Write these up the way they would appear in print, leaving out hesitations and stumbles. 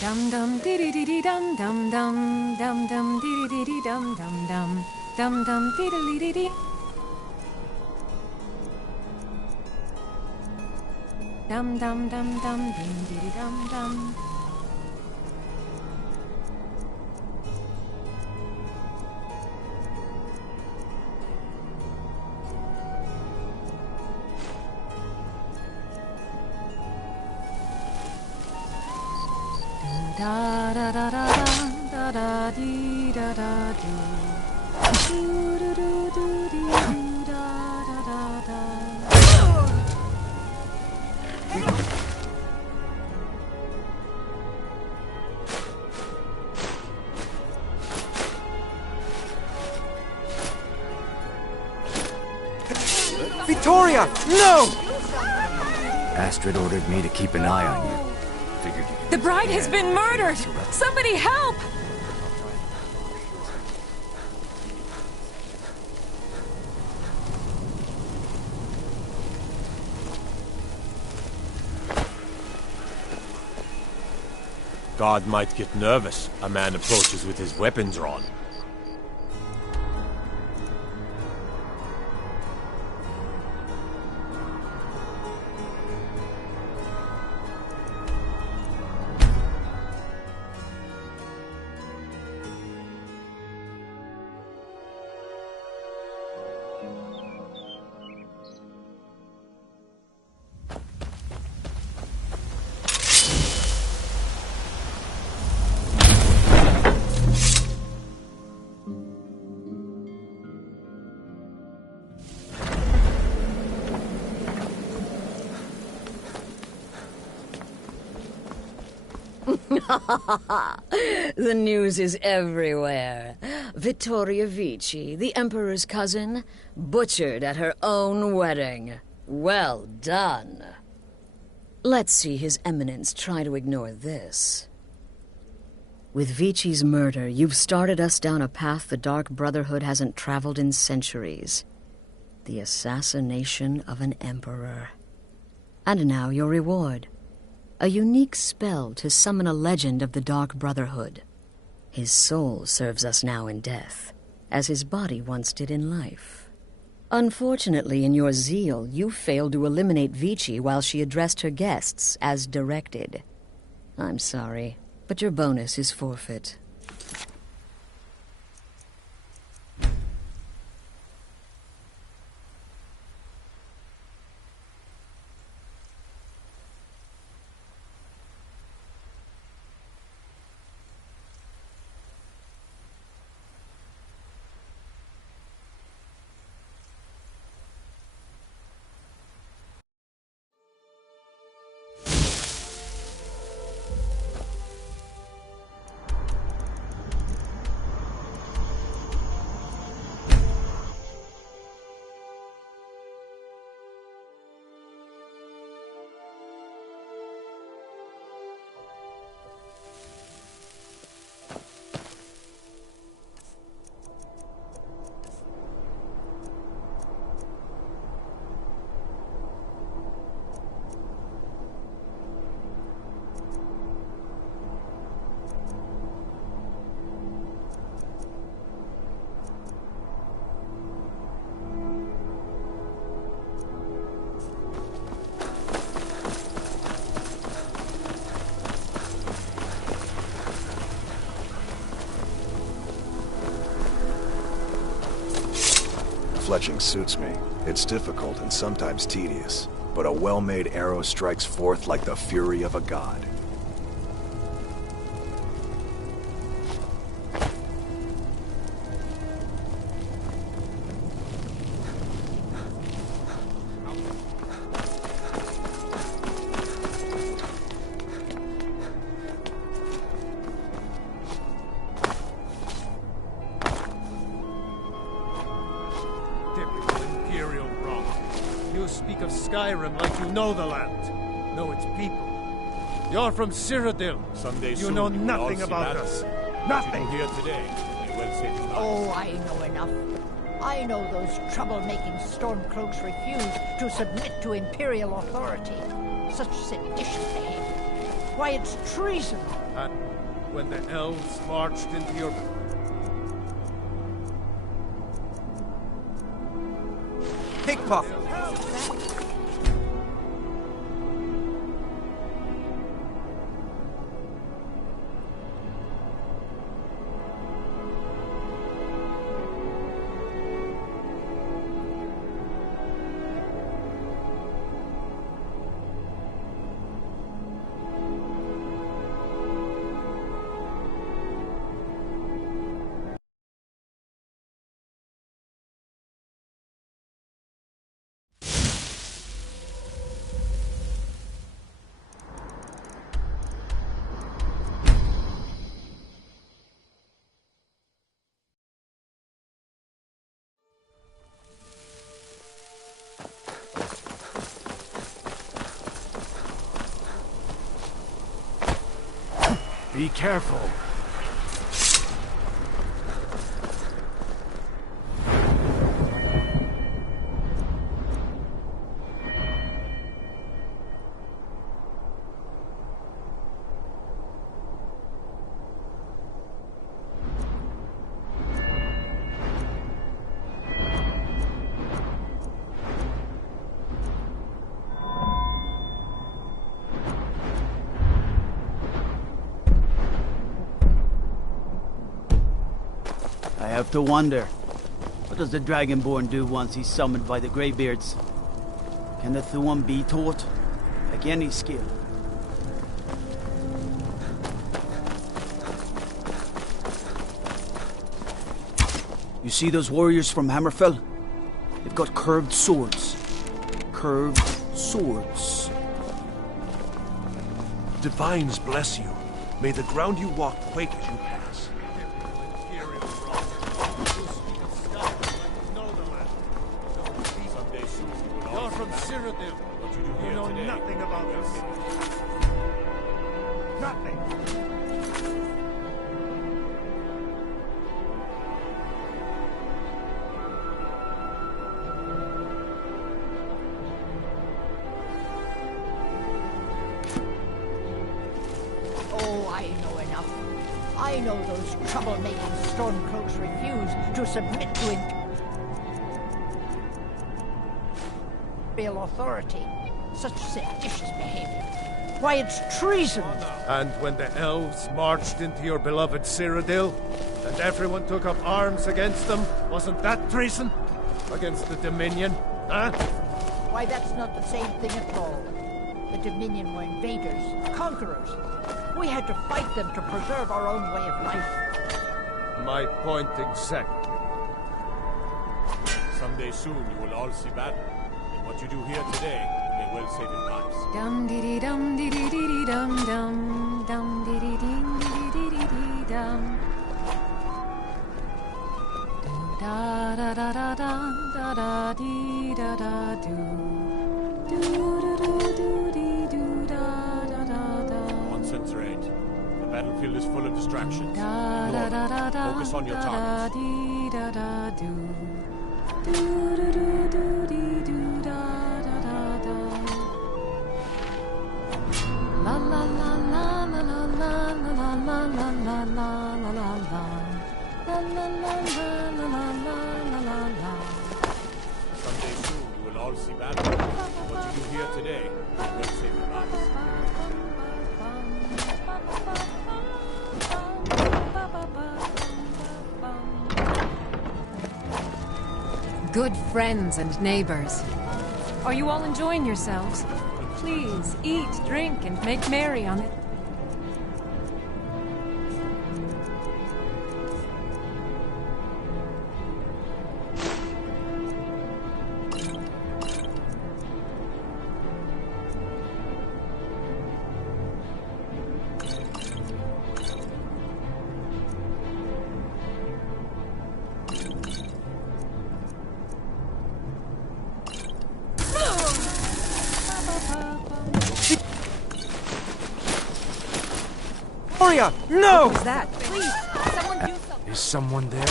Dum dum diddy diddy dum dum dum dum dum diddy diddy dum dum dum dum dum diddly diddy. Dum dum dum dum dim diddy dum dum. Da da da da da da dee da da do. Do do do do dee do da da da da. Victoria! No! Astrid ordered me to keep an eye on you. Figured you could The bride has been murdered! Somebody help! God might get nervous. A man approaches with his weapons drawn. The news is everywhere. Vittoria Vici, the Emperor's cousin, butchered at her own wedding. Well done. Let's see His Eminence try to ignore this. With Vici's murder, you've started us down a path the Dark Brotherhood hasn't traveled in centuries. The assassination of an emperor. And now your reward. A unique spell to summon a legend of the Dark Brotherhood. His soul serves us now in death, as his body once did in life. Unfortunately, in your zeal, you failed to eliminate Vici while she addressed her guests as directed. I'm sorry, but your bonus is forfeit. Fletching suits me. It's difficult and sometimes tedious, but a well-made arrow strikes forth like the fury of a god. Imperial wrong. You speak of Skyrim like you know the land. Know its people. You're from Cyrodiil. Someday You know nothing about us. Nothing! Here today. May well save his life. Oh, I know enough. I know those trouble-making stormcloaks refuse to submit to Imperial authority. Such seditious behavior. Why, it's treason. And when the elves marched into your... Pickpocket! Be careful. I have to wonder, what does the Dragonborn do once he's summoned by the Greybeards? Can the Thuan be taught? Like any skill? You see those warriors from Hammerfell? They've got curved swords. Curved swords. Divines bless you. May the ground you walk quake as you pass. You're from Cyrodiil. What you do here know today? nothing about us. Nothing. Oh, I know enough. I know those troublemaking stormcloaks refuse to submit to imperial authority. Such seditious behavior. Why, it's treason. And when the elves marched into your beloved Cyrodiil, and everyone took up arms against them, wasn't that treason? Against the Dominion, huh? Why, that's not the same thing at all. The Dominion were invaders, conquerors. We had to fight them to preserve our own way of life. My point exactly. Someday soon you will all see battle. And what you do here today may well save your lives. Dum dee dee dum dee dee dee dee dum dum dum dee dee dee dee dee dee dee dum. Do da da da da da da da dee da da do. Do do do do dee do da da da da. Concentrate. The battlefield is full of distractions. Da da da da da. Focus on your da targets. dee da da do. Do do do do dee do da da da da. La la la la la la la la la la la la la la la la. La la la la la la la la la. Someday soon you will all see battle. And what you do here today may well save your lives. Good friends and neighbors. Are you all enjoying yourselves? Please eat, drink, and make merry on it. Gloria, no! What's that? Please, someone do something. Is someone there?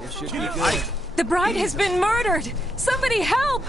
This should be good. The bride has been murdered! Somebody help!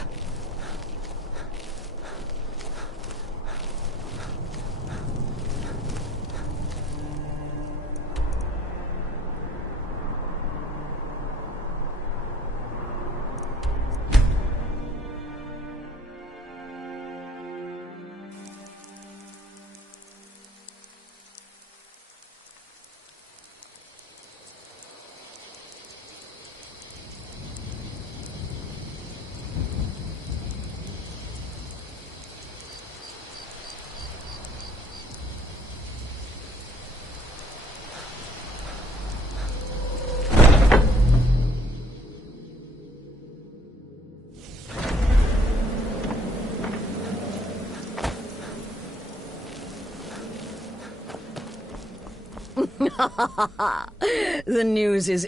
The news is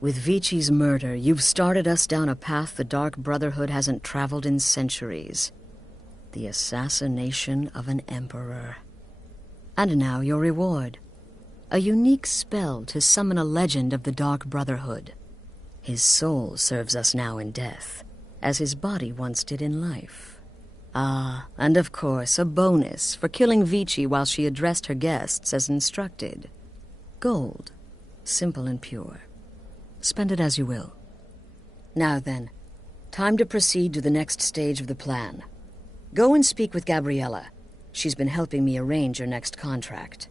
With Vichi's murder, you've started us down a path the Dark Brotherhood hasn't traveled in centuries. The assassination of an emperor. And now your reward. A unique spell to summon a legend of the Dark Brotherhood. His soul serves us now in death, as his body once did in life. Ah, and of course, a bonus for killing Vici while she addressed her guests as instructed. Gold. Simple and pure. Spend it as you will. Now then, time to proceed to the next stage of the plan. Go and speak with Gabriella. She's been helping me arrange your next contract.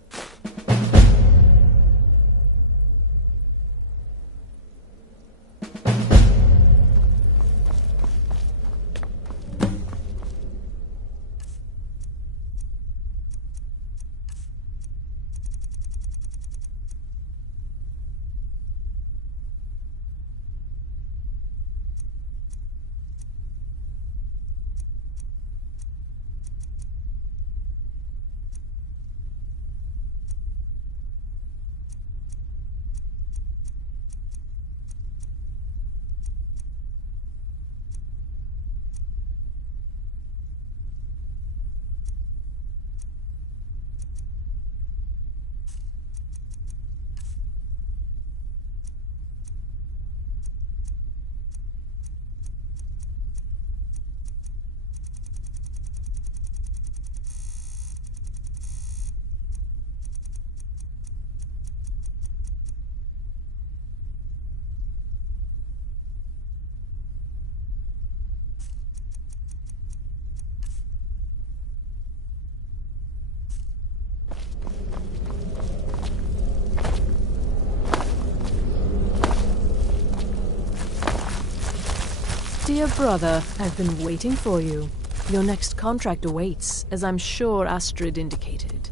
Dear brother, I've been waiting for you. Your next contract awaits, as I'm sure Astrid indicated.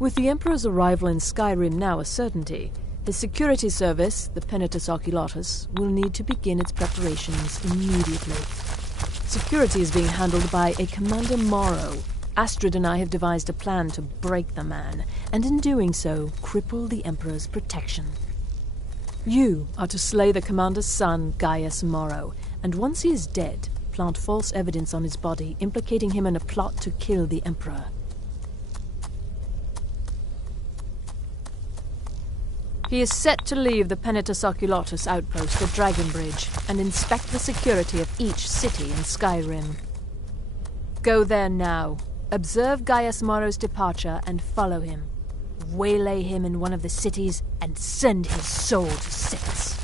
With the Emperor's arrival in Skyrim now a certainty, his security service, the Penitus Oculatus, will need to begin its preparations immediately. Security is being handled by a Commander Morrow. Astrid and I have devised a plan to break the man, and in doing so, cripple the Emperor's protection. You are to slay the Commander's son, Gaius Morrow, and once he is dead, plant false evidence on his body, implicating him in a plot to kill the Emperor. He is set to leave the Penitus Oculatus outpost at Dragonbridge and inspect the security of each city in Skyrim. Go there now, observe Gaius Morrow's departure and follow him. Waylay him in one of the cities and send his soul to Six.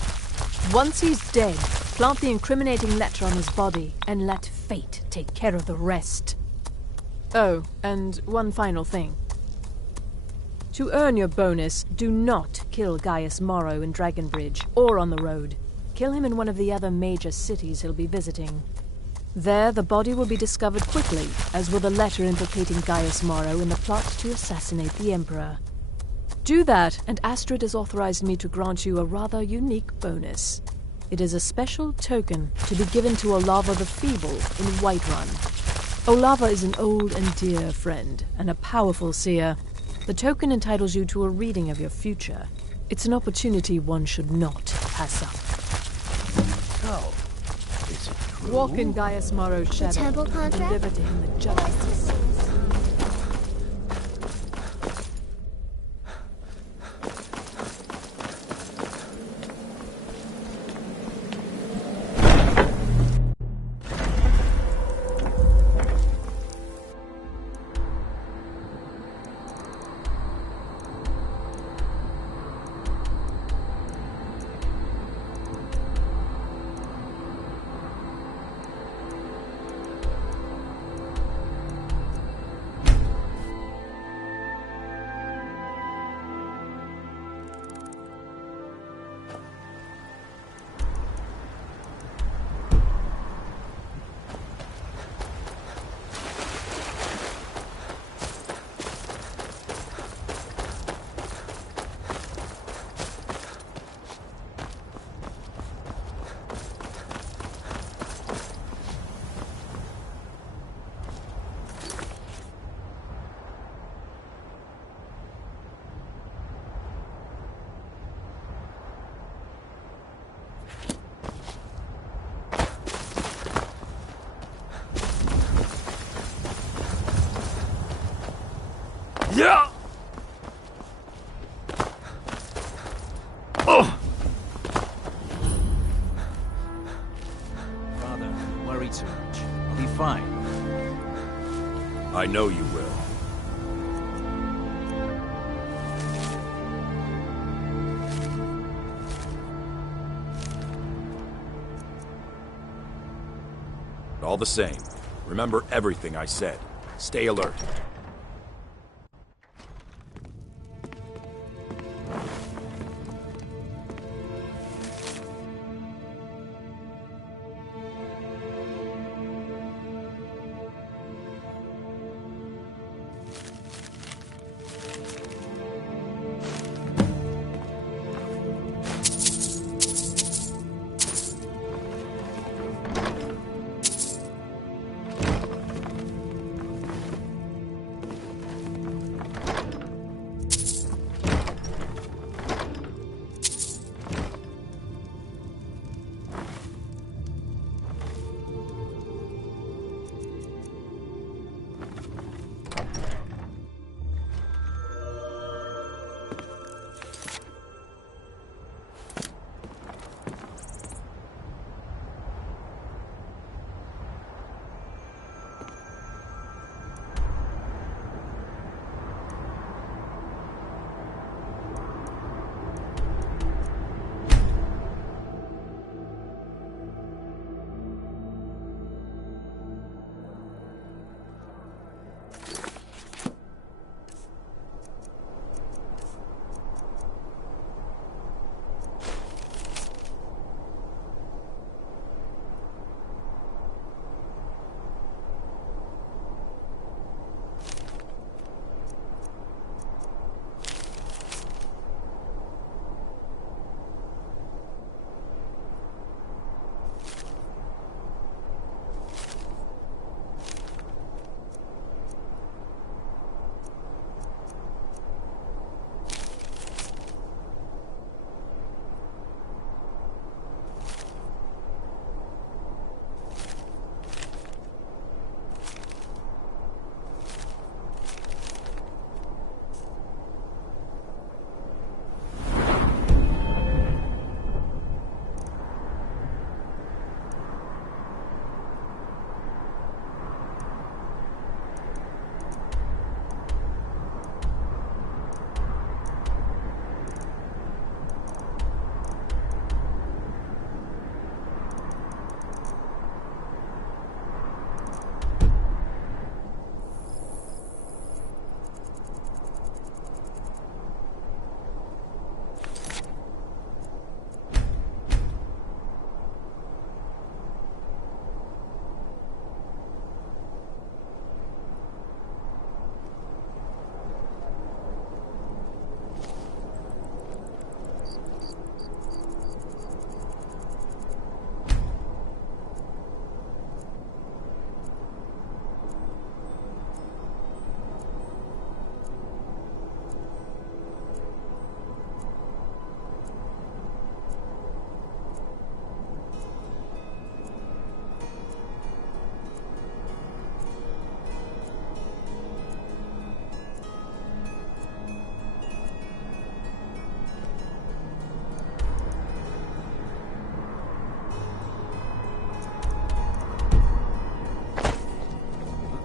Once he's dead, plant the incriminating letter on his body and let fate take care of the rest. Oh, and one final thing. To earn your bonus, do not kill Gaius Morrow in Dragonbridge or on the road. Kill him in one of the other major cities he'll be visiting. There, the body will be discovered quickly, as will the letter implicating Gaius Morrow in the plot to assassinate the Emperor. Do that, and Astrid has authorized me to grant you a rather unique bonus. It is a special token to be given to Olava the Feeble in Whiterun. Olava is an old and dear friend, and a powerful seer. The token entitles you to a reading of your future. It's an opportunity one should not pass up. Oh, is it true? Walk in Gaius Morrow's shadow temple and contract? deliver to him the justice. Father, worry too much. I'll be fine. I know you will. All the same, remember everything I said. Stay alert.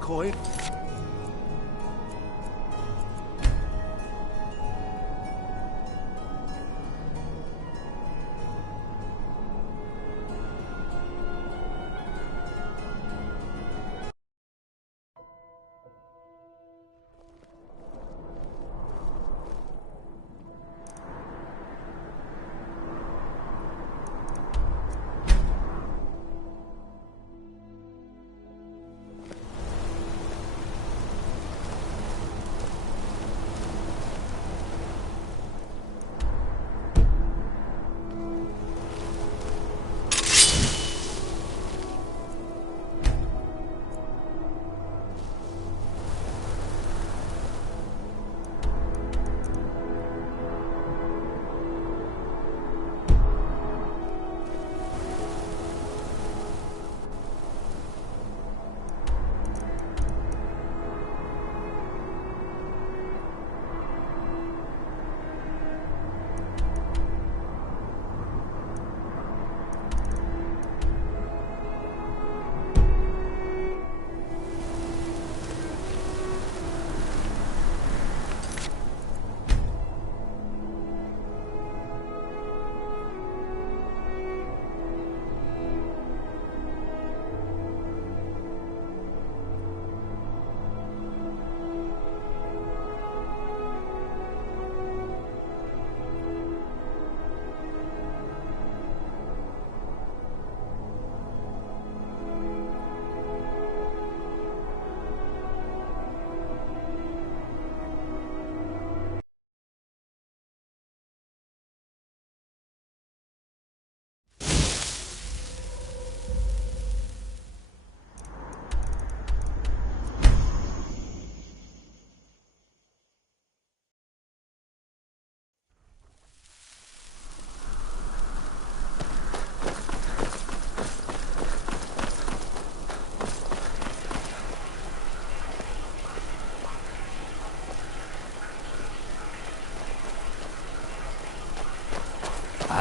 Coin?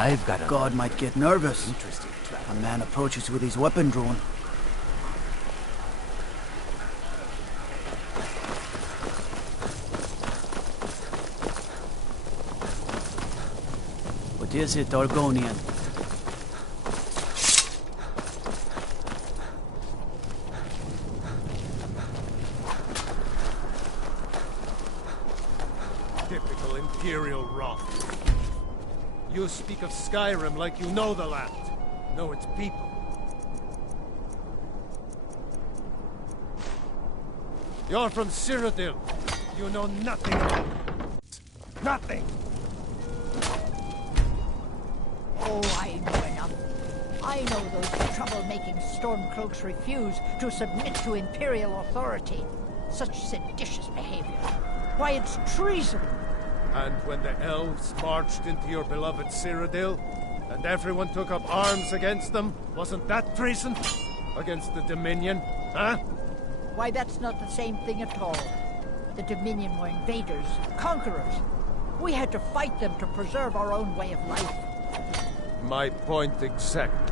I've got a God might get nervous. interesting track. A man approaches with his weapon drawn. What is it, Argonian? Typical Imperial rot. You speak of Skyrim like you know the land. Know its people. You're from Cyrodiil. You know nothing about it. Nothing! Oh, I know enough. I know those trouble-making Stormcloaks refuse to submit to Imperial authority. Such seditious behavior. Why, it's treason! And when the elves marched into your beloved Cyrodiil, and everyone took up arms against them, wasn't that treason? Against the Dominion, huh? Why, that's not the same thing at all. The Dominion were invaders, conquerors. We had to fight them to preserve our own way of life. My point exact.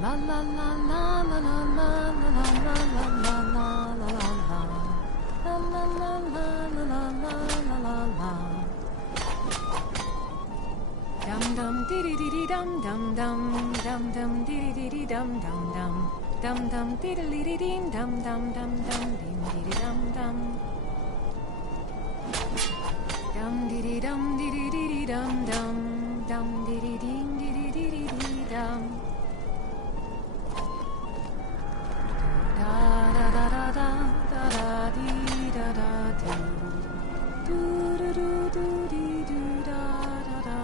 La la la la la la la la la la la la la la. La la la la la la la la. Dum dum diddy diddy dum dum dum dum dum diddy diddy dum dum dum dum dum diddly diddy dum dum dum dum diddy dum dum dum diddy dum diddy diddy dum dum dum diddy ding diddy diddy diddy dum. Da da da da da da dee da da do do do do dee do da da da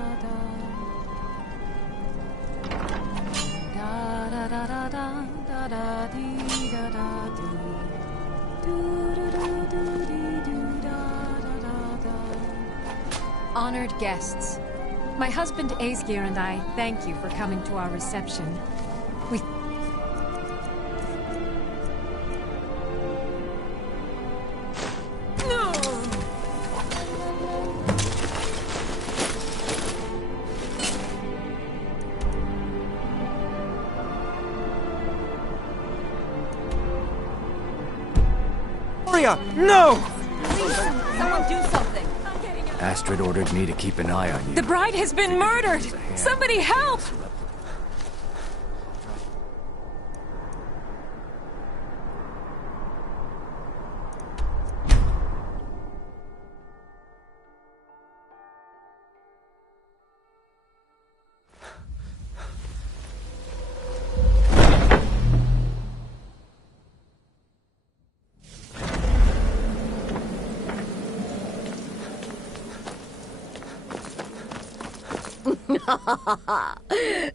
da da da da da da dee da da do do do do dee do da da da da. Honored guests, my husband Aesgeir and I thank you for coming to our reception. We No! someone do something. Astrid ordered me to keep an eye on you. The bride has been murdered. Somebody help!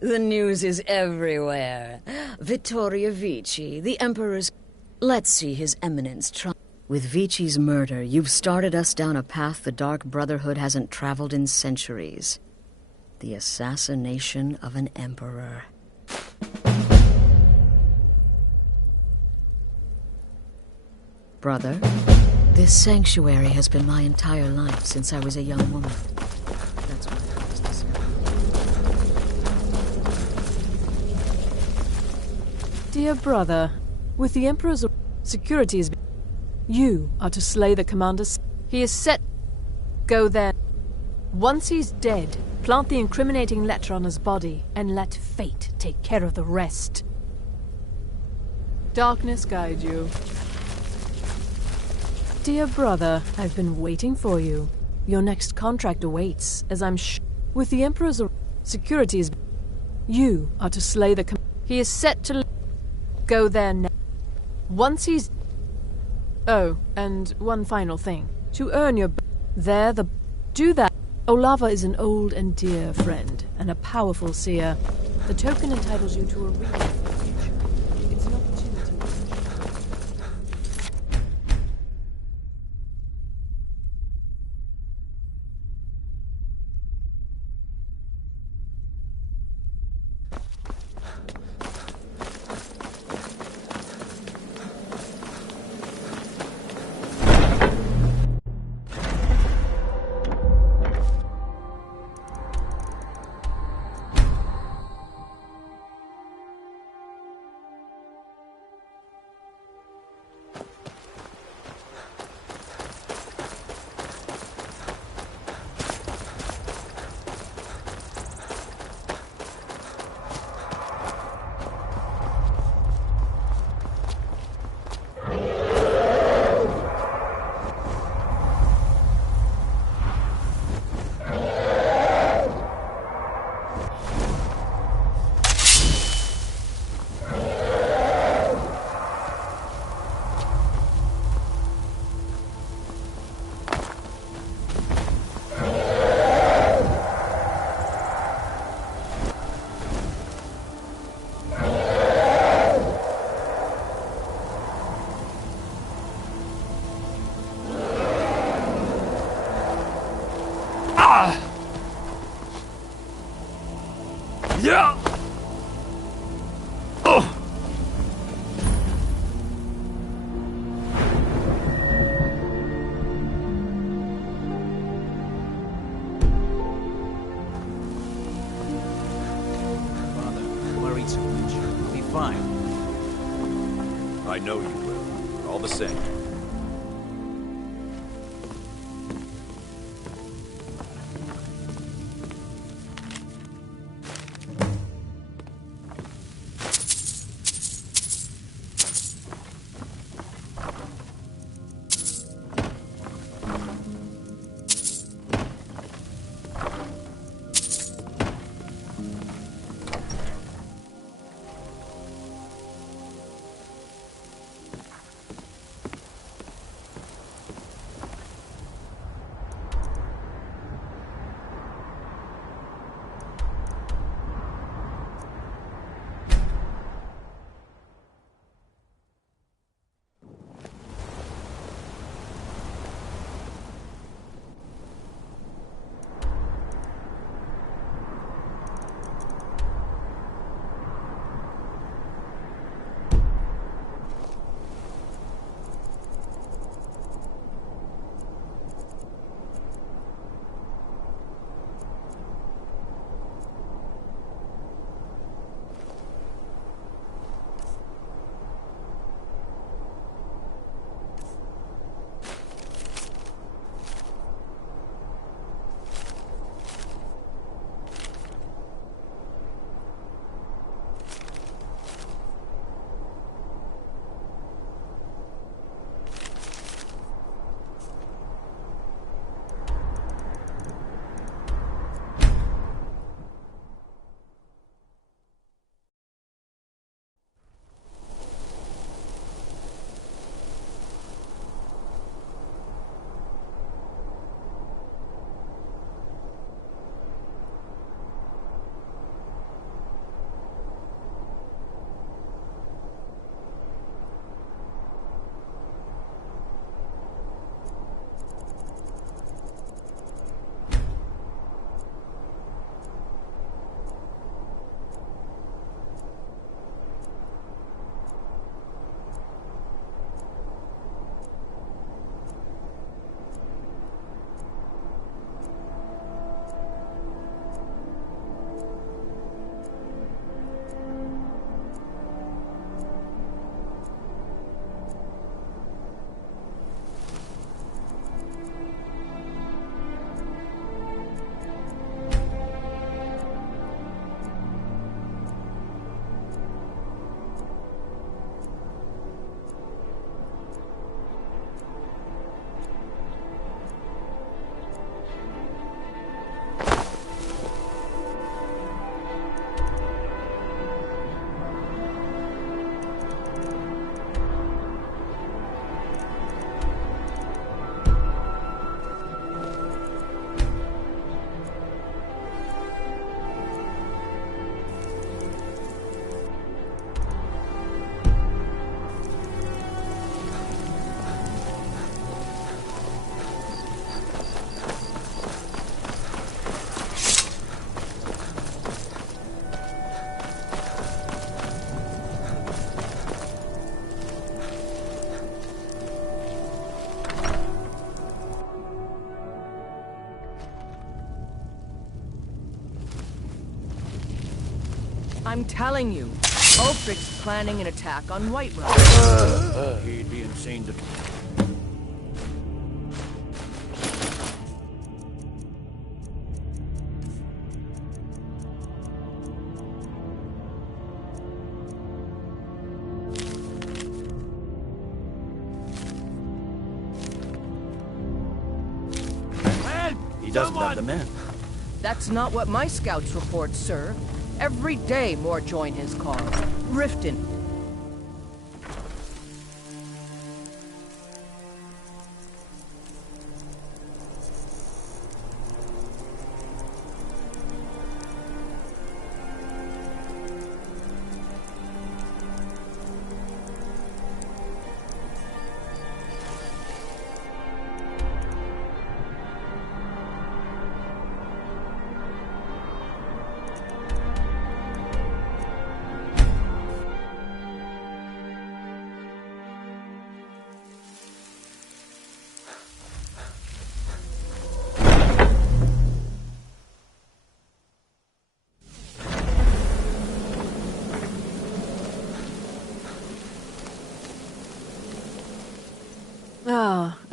The news is everywhere. Vittoria Vici, the Emperor's... Let's see His Eminence try... With Vici's murder, you've started us down a path the Dark Brotherhood hasn't traveled in centuries. The assassination of an Emperor. Brother, this sanctuary has been my entire life since I was a young woman. That's what I was discovered. Dear brother, with the Emperor's security is... You are to slay the commander. He is set... Go there. Once he's dead, plant the incriminating letter on his body, and let fate take care of the rest. Darkness guide you. Dear brother, I've been waiting for you. Your next contract awaits, as I'm with the Emperor's security is... You are to slay the He is set to... Go there now. Once he's... Oh, and one final thing. To earn your... There, the... Do that. Olava is an old and dear friend, and a powerful seer. The token entitles you to a reading for the future. It's an opportunity. Yeah! Oh! Father, don't worry too much. I'll be fine. I know you will. All the same. I'm telling you, Ulfric's planning an attack on Whiterun. He'd be insane to... He doesn't have the men. That's not what my scouts report, sir. Every day more join his cause. Riften.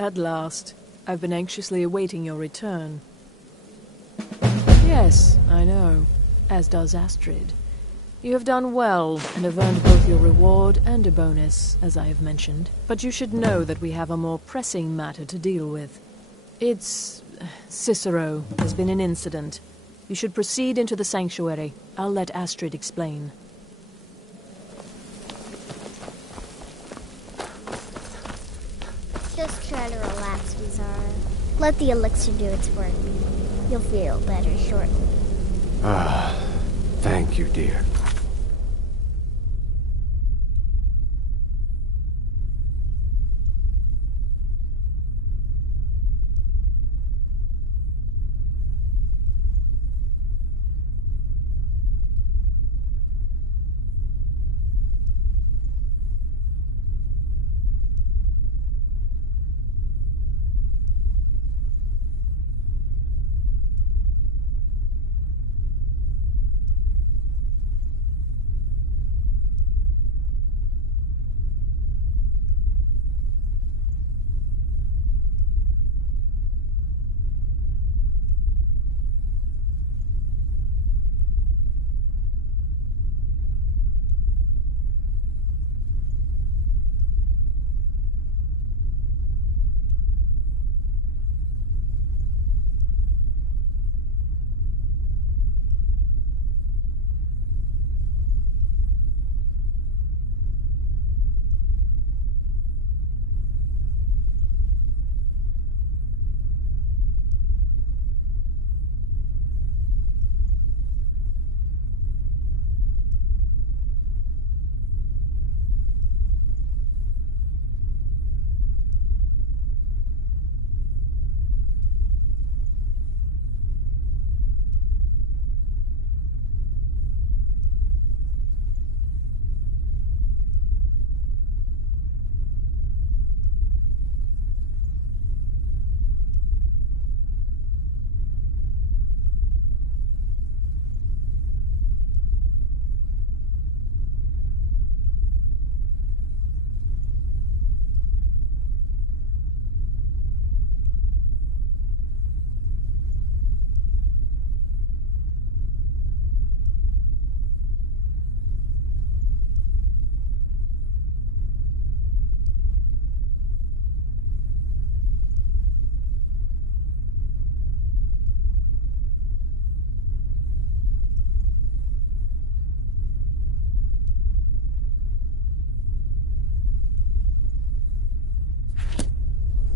At last. I've been anxiously awaiting your return. Yes, I know. As does Astrid. You have done well, and have earned both your reward and a bonus, as I have mentioned. But you should know that we have a more pressing matter to deal with. It's... Cicero. There's been an incident. You should proceed into the sanctuary. I'll let Astrid explain. Just try to relax, Bizarro. Let the elixir do its work. You'll feel better shortly. Thank you, dear.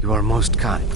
You are most kind.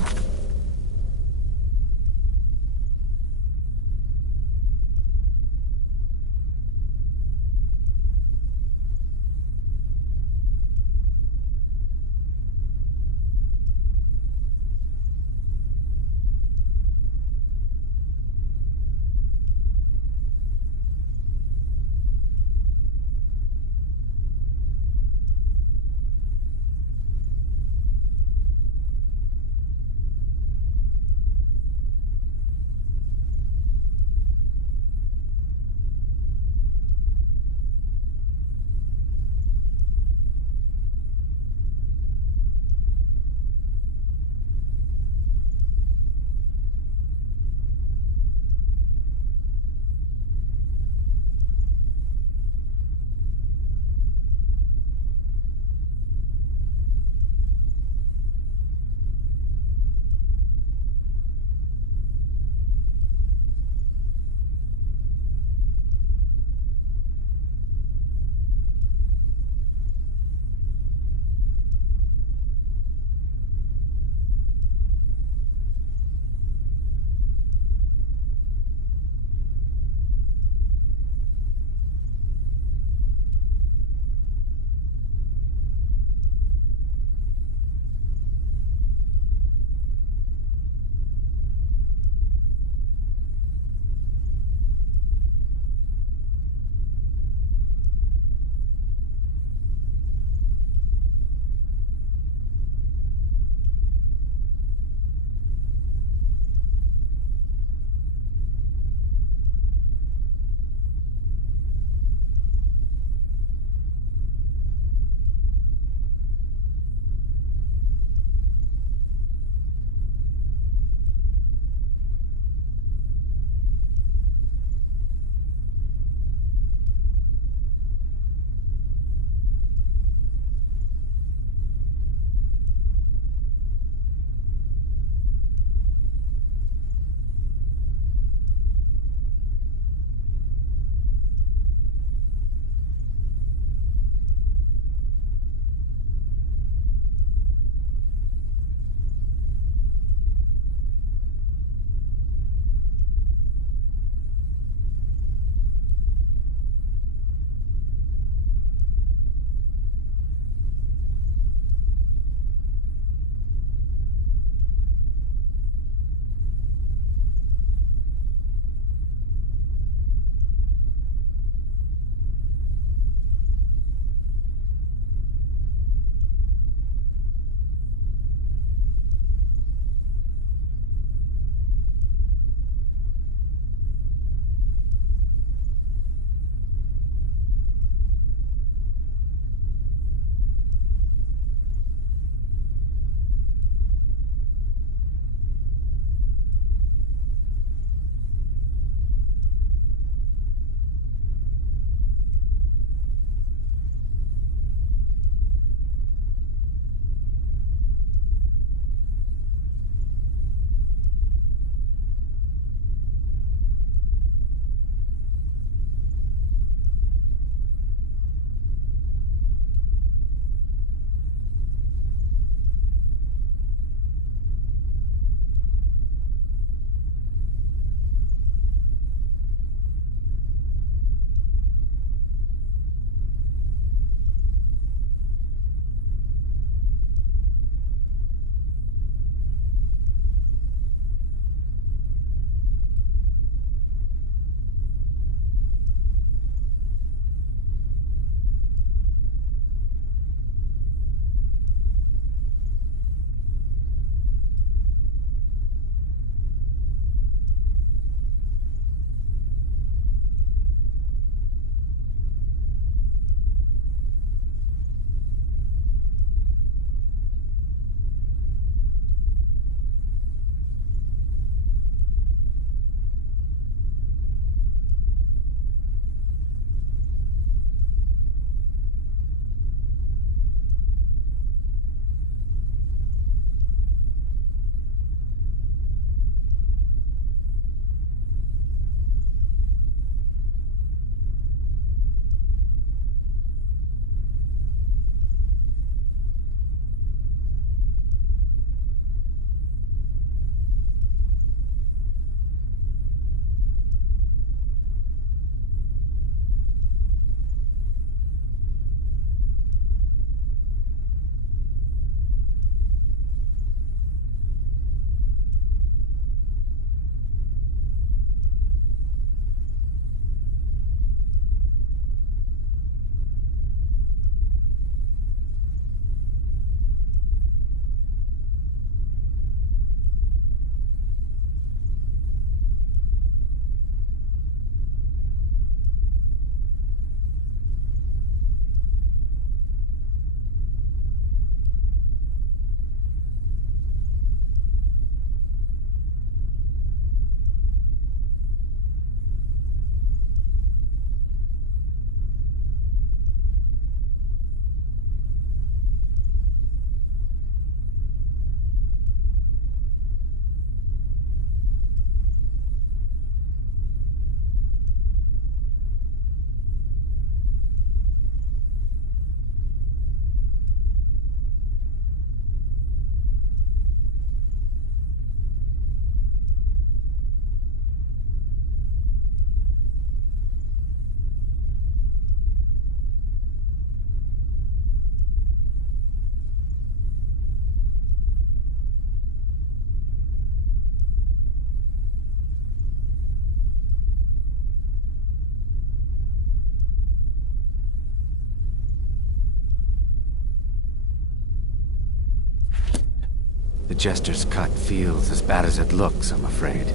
Jester's cut feels as bad as it looks, I'm afraid.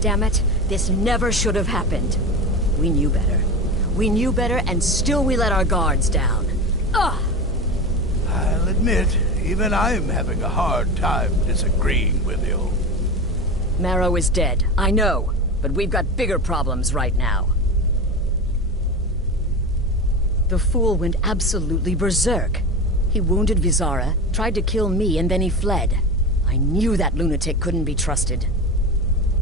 Damn it, this never should have happened. We knew better. We knew better, and still we let our guards down. Ugh! I'll admit, even I'm having a hard time disagreeing with you. Marrow is dead, I know, but we've got bigger problems right now. The fool went absolutely berserk. He wounded Vizara, tried to kill me, and then he fled. I knew that lunatic couldn't be trusted.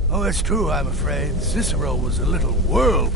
Oh, it's true, I'm afraid. Cicero was a little whirlwind.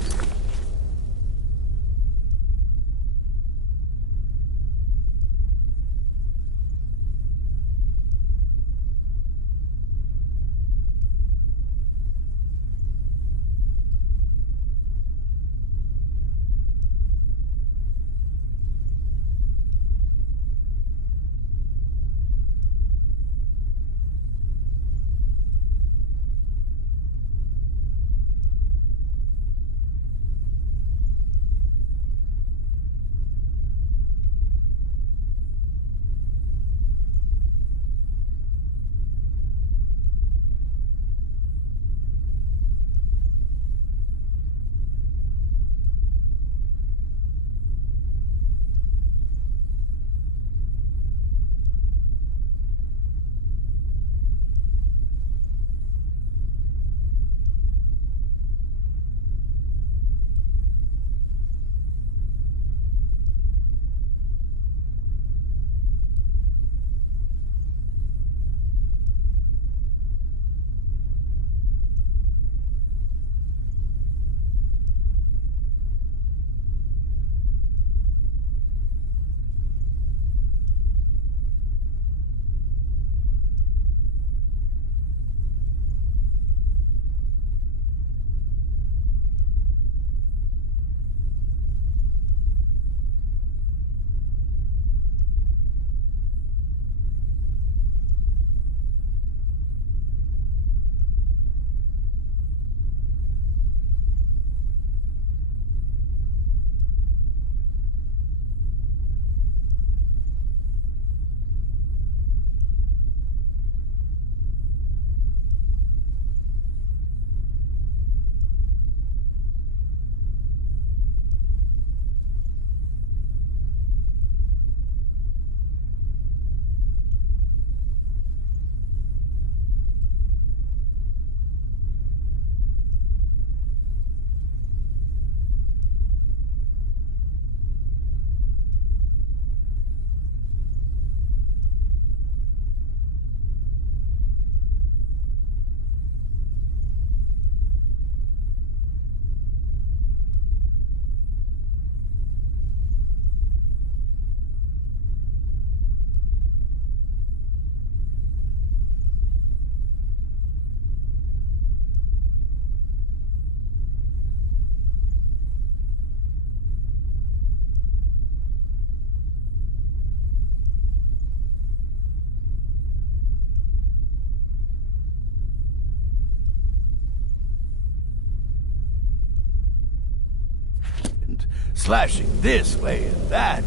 Slashing this way and that.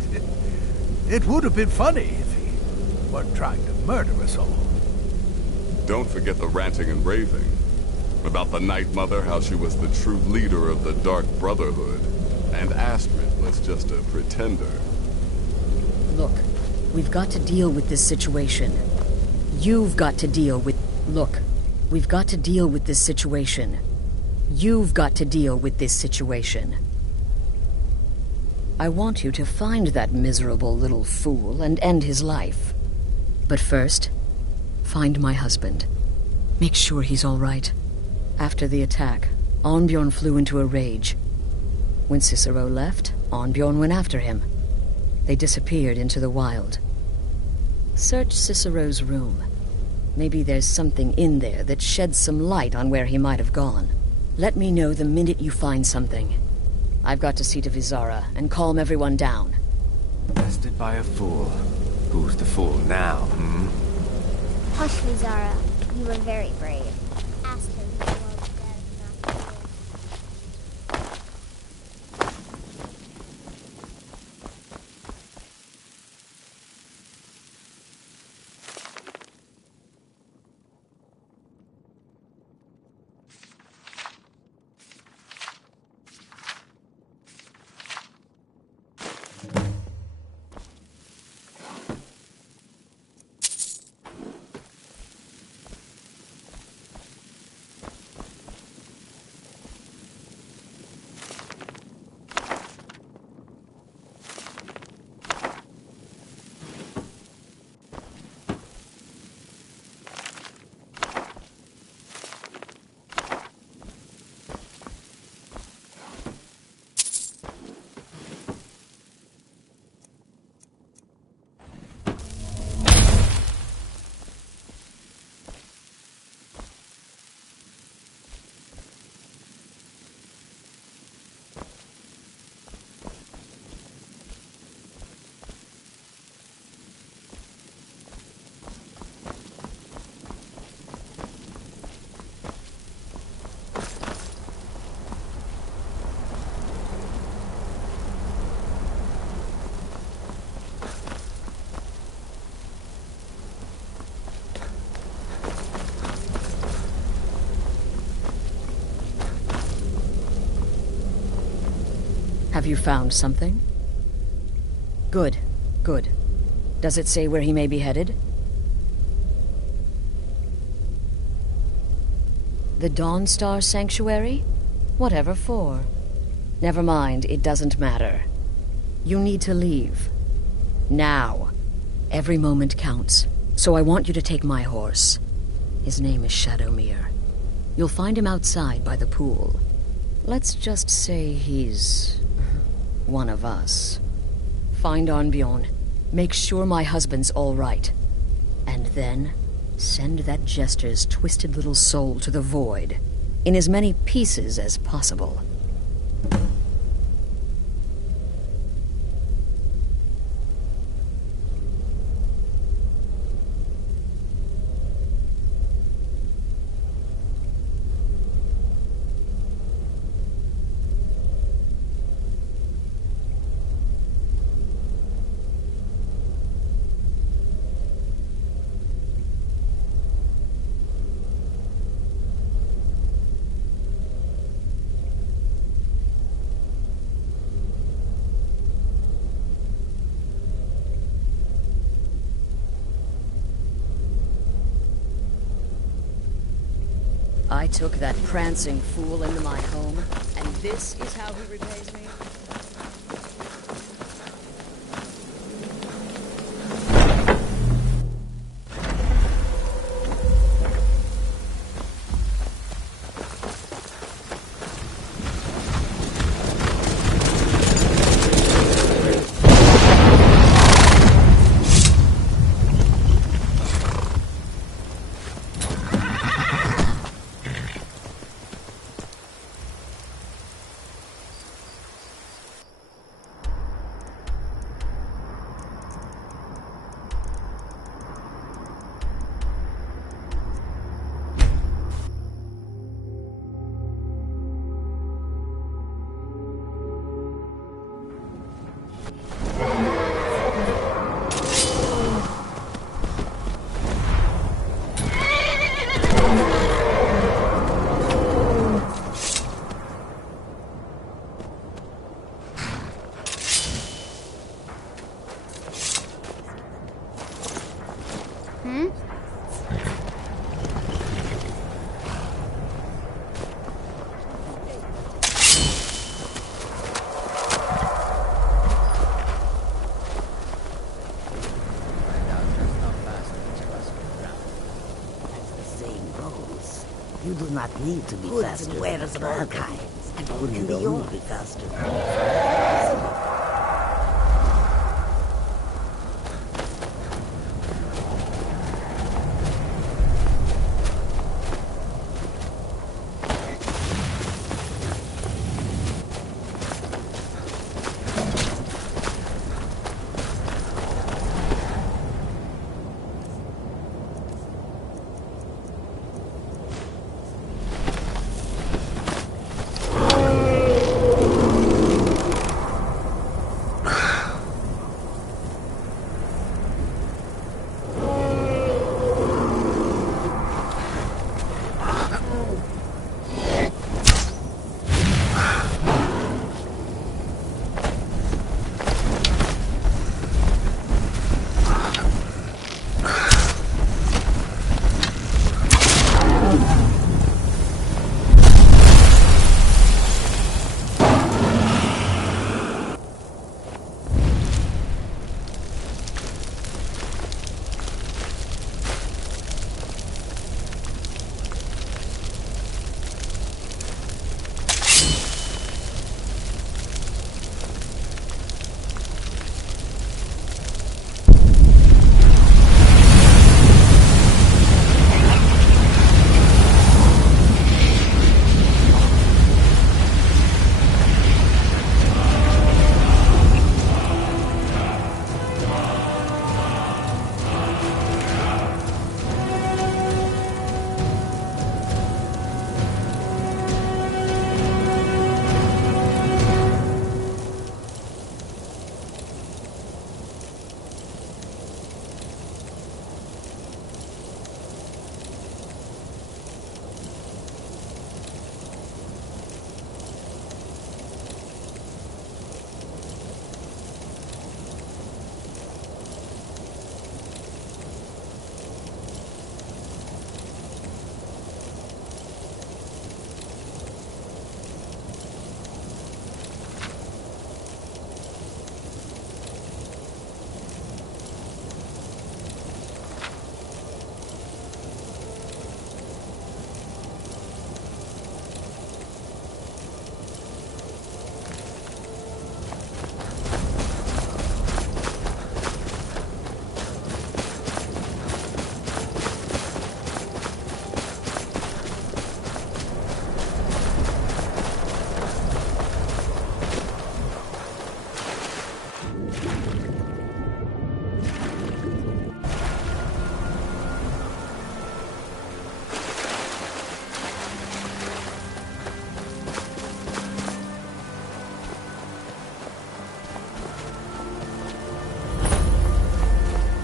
It would have been funny if he weren't trying to murder us all. Don't forget the ranting and raving. About the Night Mother, how she was the true leader of the Dark Brotherhood. And Astrid was just a pretender. Look, we've got to deal with this situation. You've got to deal with... Look, we've got to deal with this situation. You've got to deal with this situation. I want you to find that miserable little fool and end his life. But first, find my husband. Make sure he's all right. After the attack, Arnbjorn flew into a rage. When Cicero left, Arnbjorn went after him. They disappeared into the wild. Search Cicero's room. Maybe there's something in there that sheds some light on where he might have gone. Let me know the minute you find something. I've got to see to Vizara and calm everyone down. Bested by a fool. Who's the fool now, hmm? Hush, Vizara. You were very brave. Ask him if he was dead, not Have you found something? Good, good. Does it say where he may be headed? The Dawnstar Sanctuary? Whatever for. Never mind, it doesn't matter. You need to leave. Now. Every moment counts, so I want you to take my horse. His name is Shadowmere. You'll find him outside by the pool. Let's just say he's one of us. Find Arnbjorn. Make sure my husband's all right. And then send that jester's twisted little soul to the void, in as many pieces as possible. I took that prancing fool into my home, and this is how he repays me? You do not need to be faster than wares of all kinds. And can the old be faster?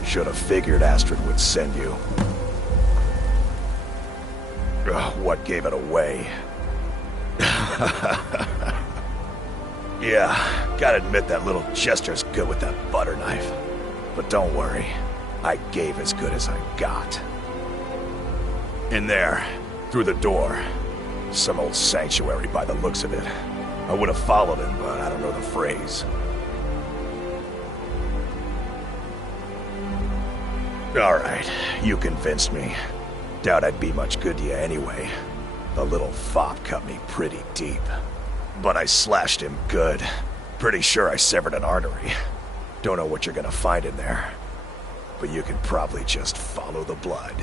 Should have figured Astrid would send you. Ugh, what gave it away? Yeah, gotta admit that little Chester's good with that butter knife. But don't worry, I gave as good as I got. In there, through the door. Some old sanctuary by the looks of it. I would have followed him, but I don't know the phrase. Alright, you convinced me. Doubt I'd be much good to you anyway. The little fop cut me pretty deep. But I slashed him good. Pretty sure I severed an artery. Don't know what you're gonna find in there. But you can probably just follow the blood.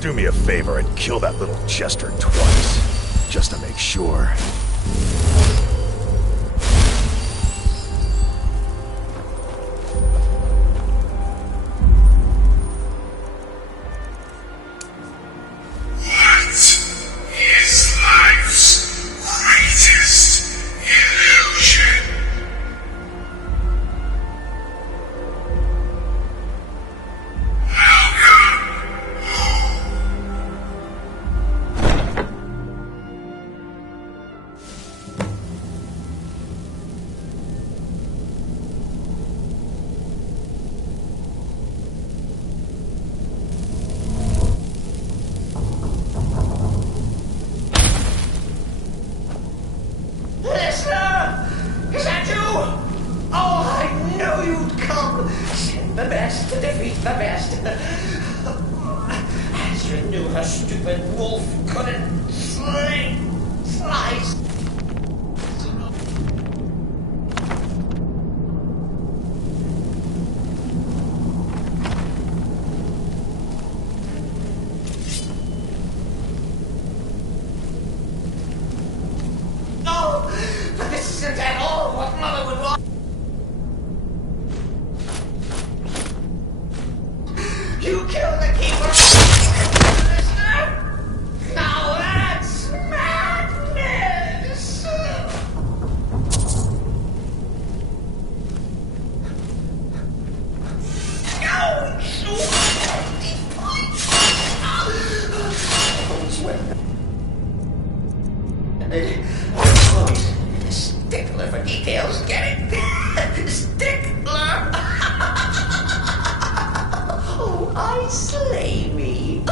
Do me a favor and kill that little Chester twice, just to make sure. Stickler for details, get it? Stickler! Oh, I slay me.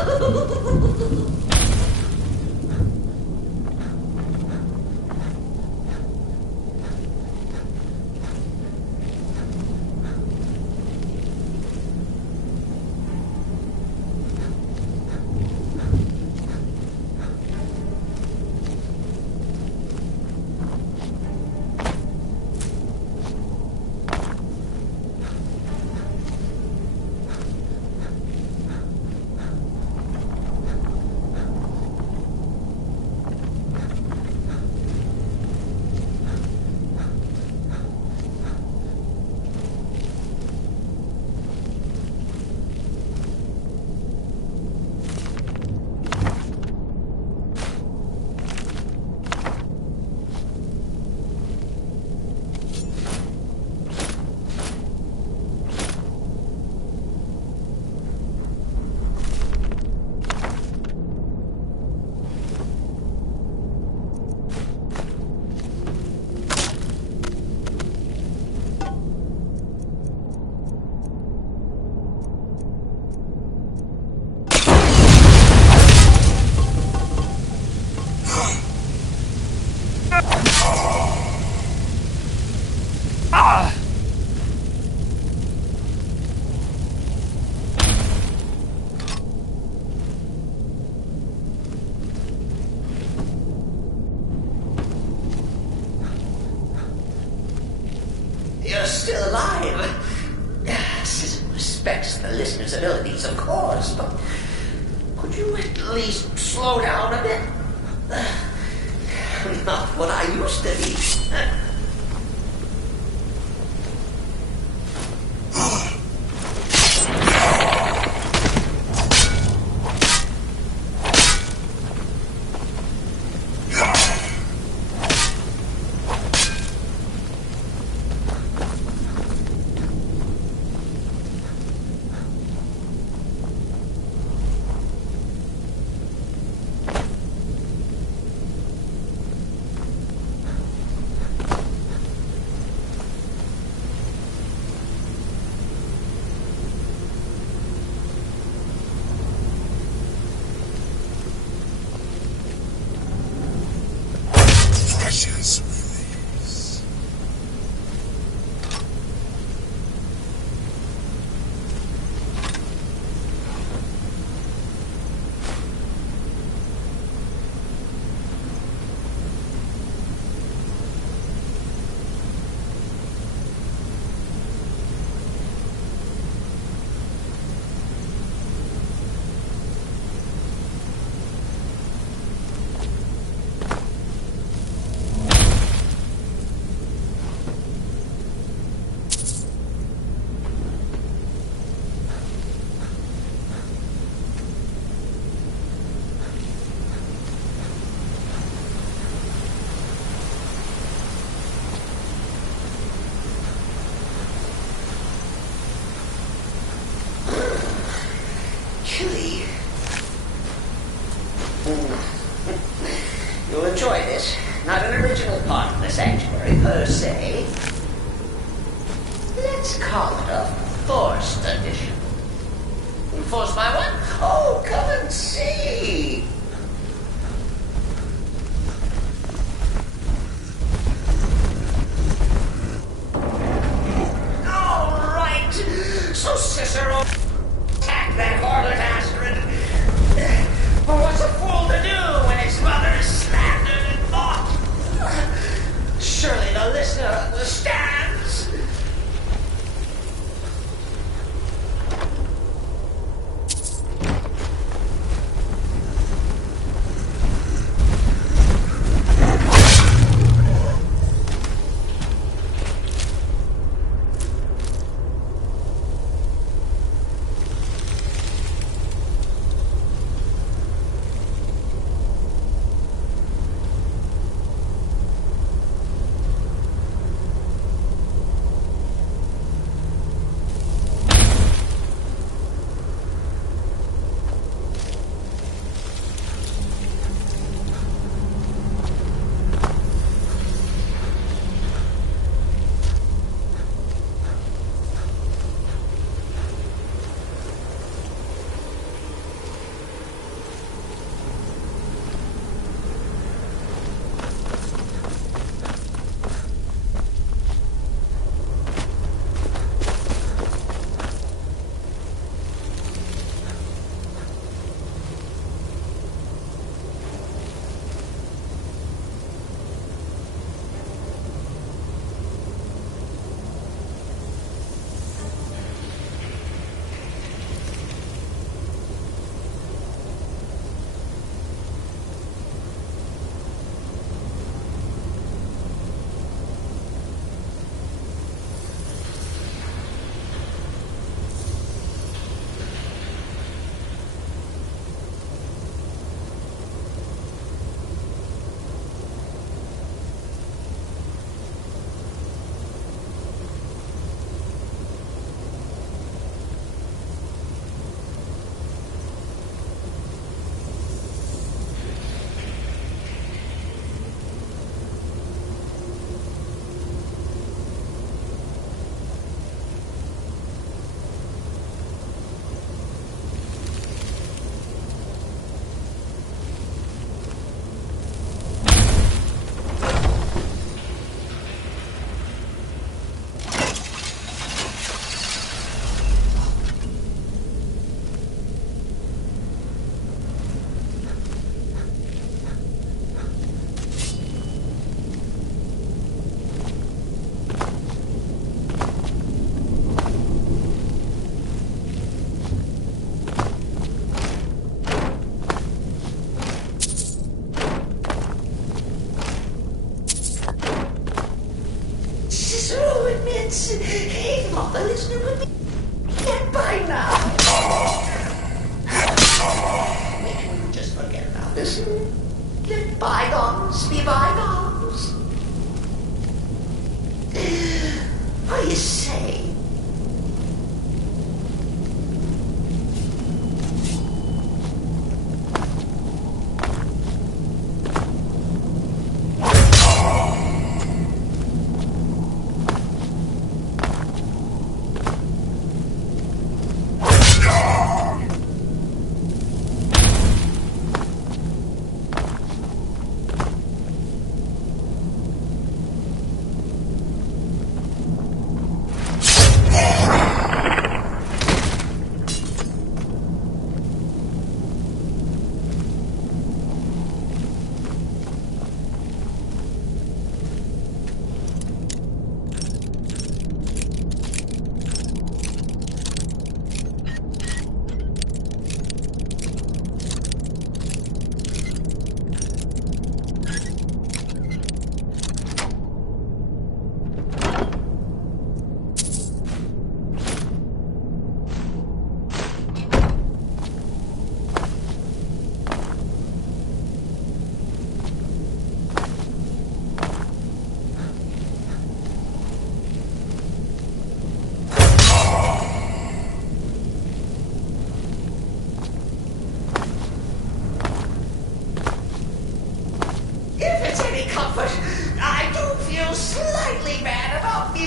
You're still alive. Citizen respects the listener's abilities, of course, but could you at least slow down a bit? Not what I used to be. precious release. Chilly. You'll enjoy this. Not an original part of the sanctuary per se. Let's call it a forced addition. Forced by what? Oh, come and see. All right. So Cicero attack that harlot Astrid. Well, what's a fool to do when his mother is slandered and mocked? Surely the listener understands. Hey, Mother, listener would be dead by now. Maybe we can just forget about this and let bygones be bygones. What do you say?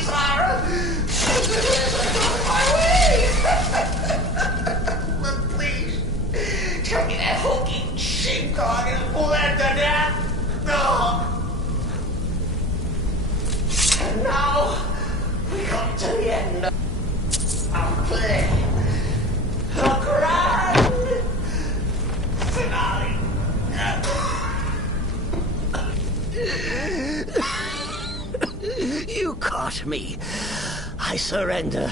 Sarah! My way! But please, tell me that hulking sheepdog is bled to death! No! And now, we come to the end of our play. The grand finale. You caught me. I surrender.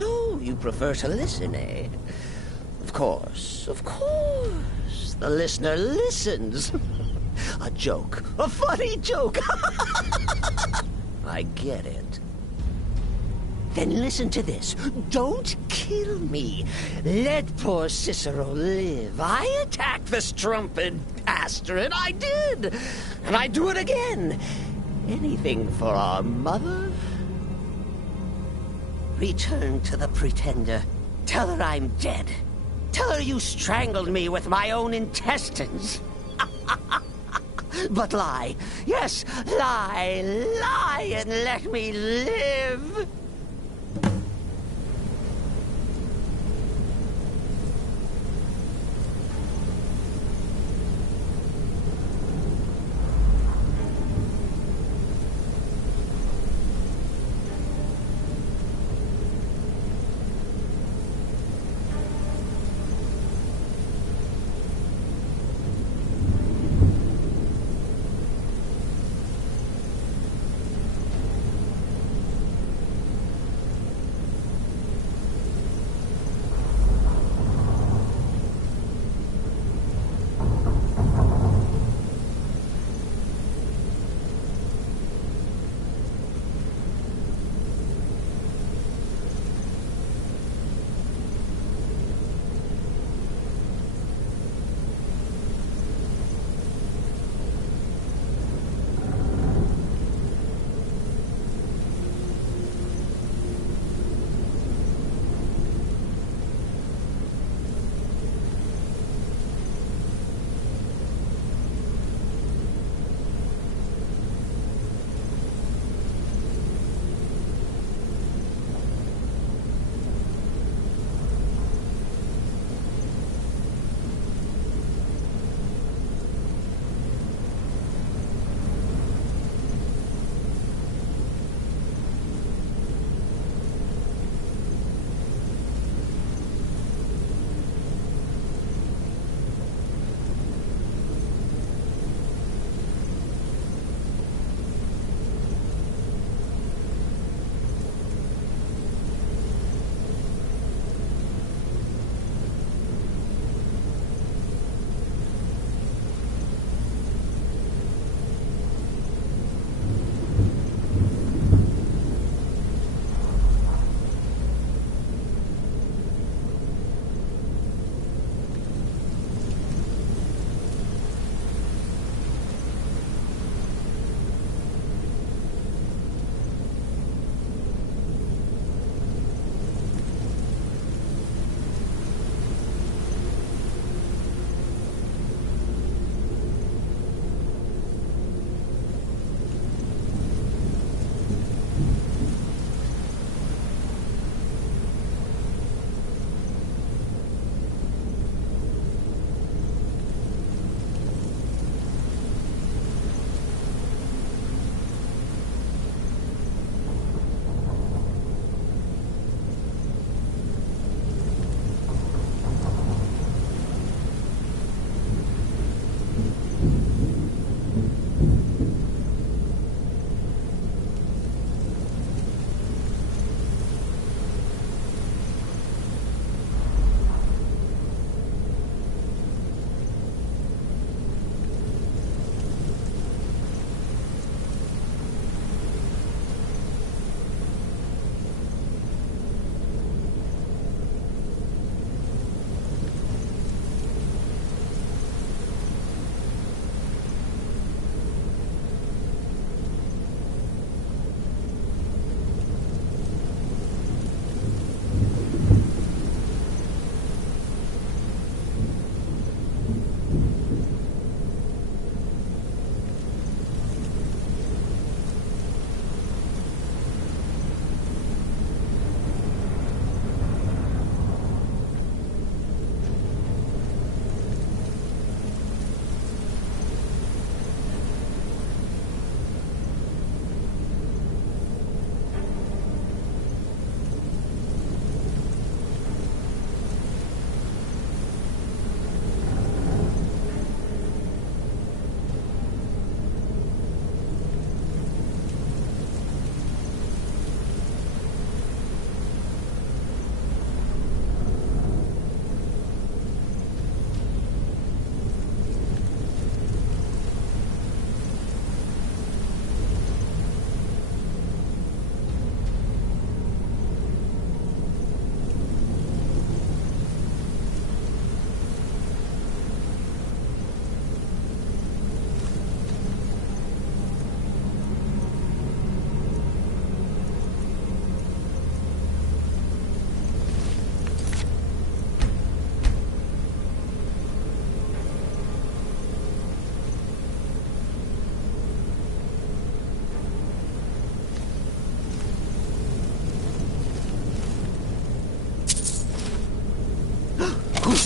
Oh, you prefer to listen, eh? Of course, of course. The listener listens. A joke. A funny joke. I get it. Then listen to this. Don't kill me. Let poor Cicero live. I attacked the strumpet Astrid. I did. And I'd do it again. Anything for our mother. Return to the Pretender. Tell her I'm dead. Tell her you strangled me with my own intestines. But lie. Yes, lie. Lie and let me live.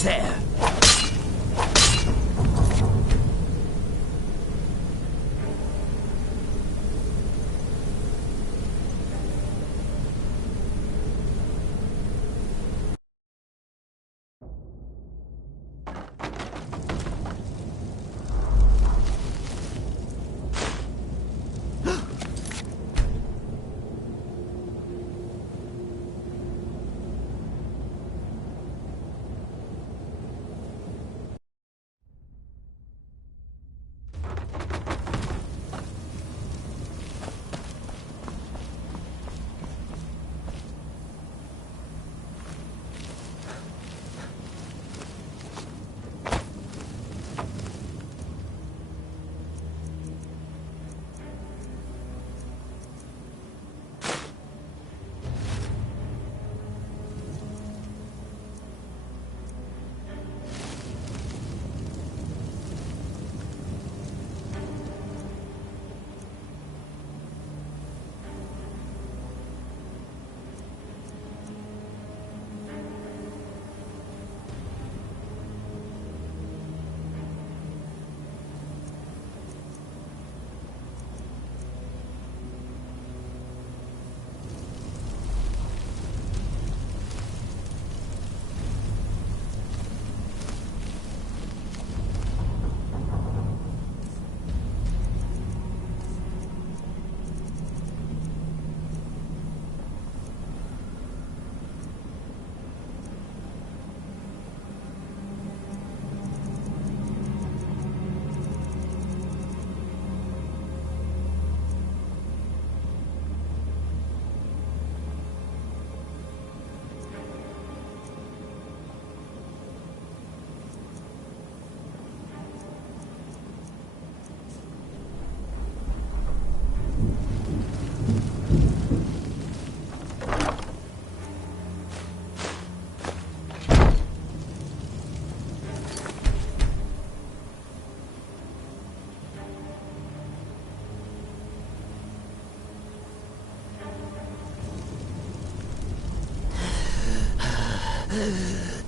there.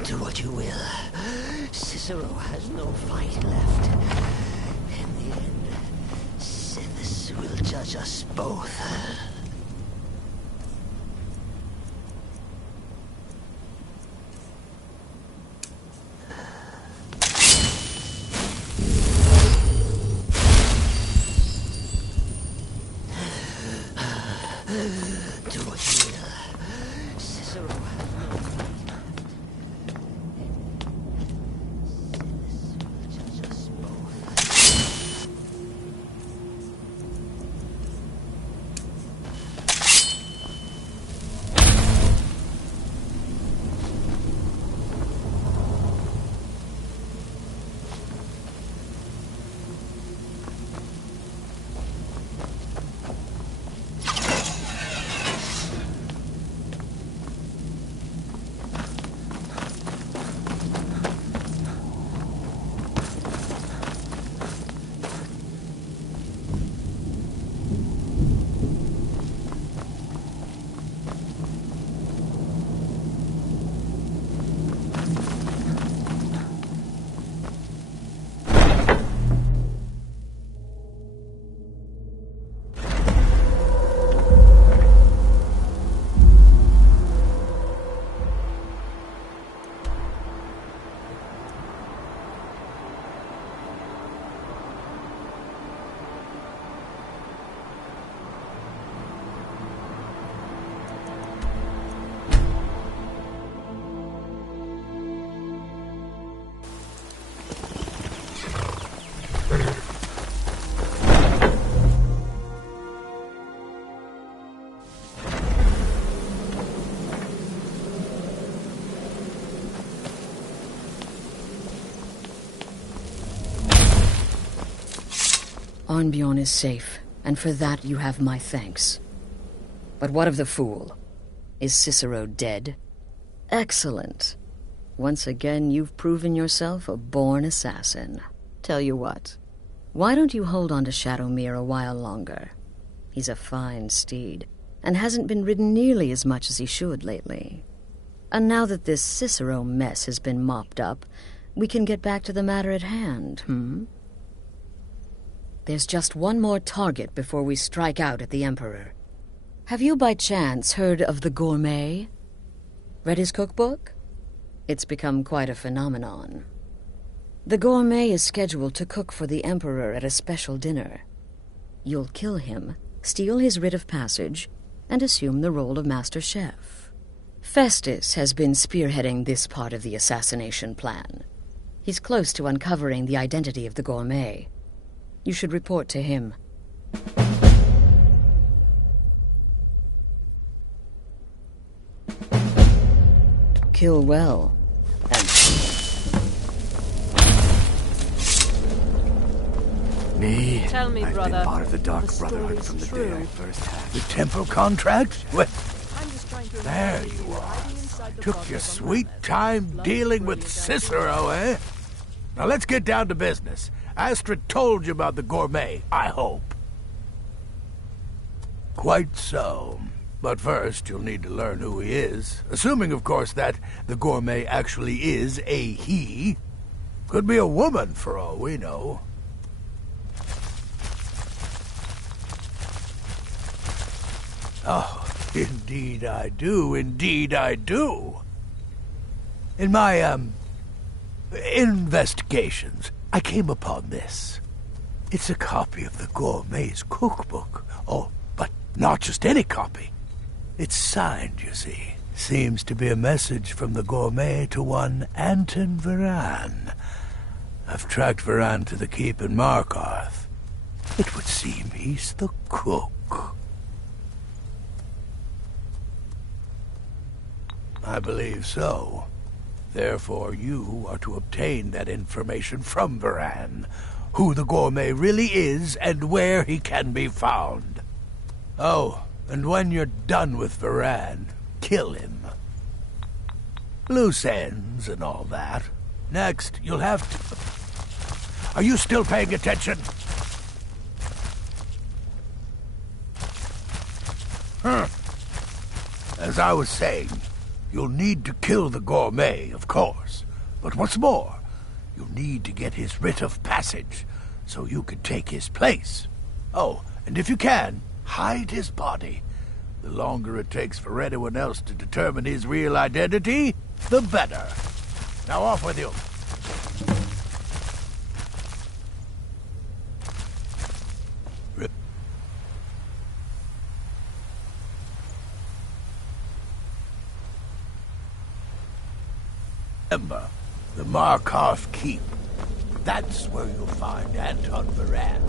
Do what you will. Cicero has no fight left. In the end, Sithis will judge us both. Do what you will. Cicero has no fight. Arnbjorn is safe, and for that you have my thanks. But what of the fool? Is Cicero dead? Excellent. Once again, you've proven yourself a born assassin. Tell you what, why don't you hold on to Shadowmere a while longer? He's a fine steed, and hasn't been ridden nearly as much as he should lately. And now that this Cicero mess has been mopped up, we can get back to the matter at hand, There's just one more target before we strike out at the Emperor. Have you by chance heard of the Gourmet? Read his cookbook? It's become quite a phenomenon. The Gourmet is scheduled to cook for the Emperor at a special dinner. You'll kill him, steal his writ of passage, and assume the role of Master Chef. Festus has been spearheading this part of the assassination plan. He's close to uncovering the identity of the Gourmet. You should report to him. Kill well, and... Me? Tell me, I've brother, been part of the Dark the Brotherhood story's from the true. day I first had. The temple contract? Well, I'm just trying to there you are. Took your sweet time dealing with Cicero, eh? Now let's get down to business. Astrid told you about the Gourmet, I hope. Quite so. But first, you'll need to learn who he is. Assuming, of course, that the Gourmet actually is a he. Could be a woman, for all we know. Oh, indeed I do. Indeed I do. In my, investigations, I came upon this. It's a copy of the Gourmet's cookbook. Oh, but not just any copy. It's signed, you see. Seems to be a message from the Gourmet to one Anton Varan. I've tracked Varan to the keep in Markarth. It would seem he's the cook. I believe so. Therefore, you are to obtain that information from Varan. Who the Gourmet really is and where he can be found. Oh, and when you're done with Varan, kill him. Loose ends and all that. Next, you'll have to... Are you still paying attention? As I was saying, you'll need to kill the Gourmet, of course. But what's more, you'll need to get his writ of passage, so you can take his place. Oh, and if you can, hide his body. The longer it takes for anyone else to determine his real identity, the better. Now off with you. Remember, the Markarth Keep. That's where you'll find Anton Varan.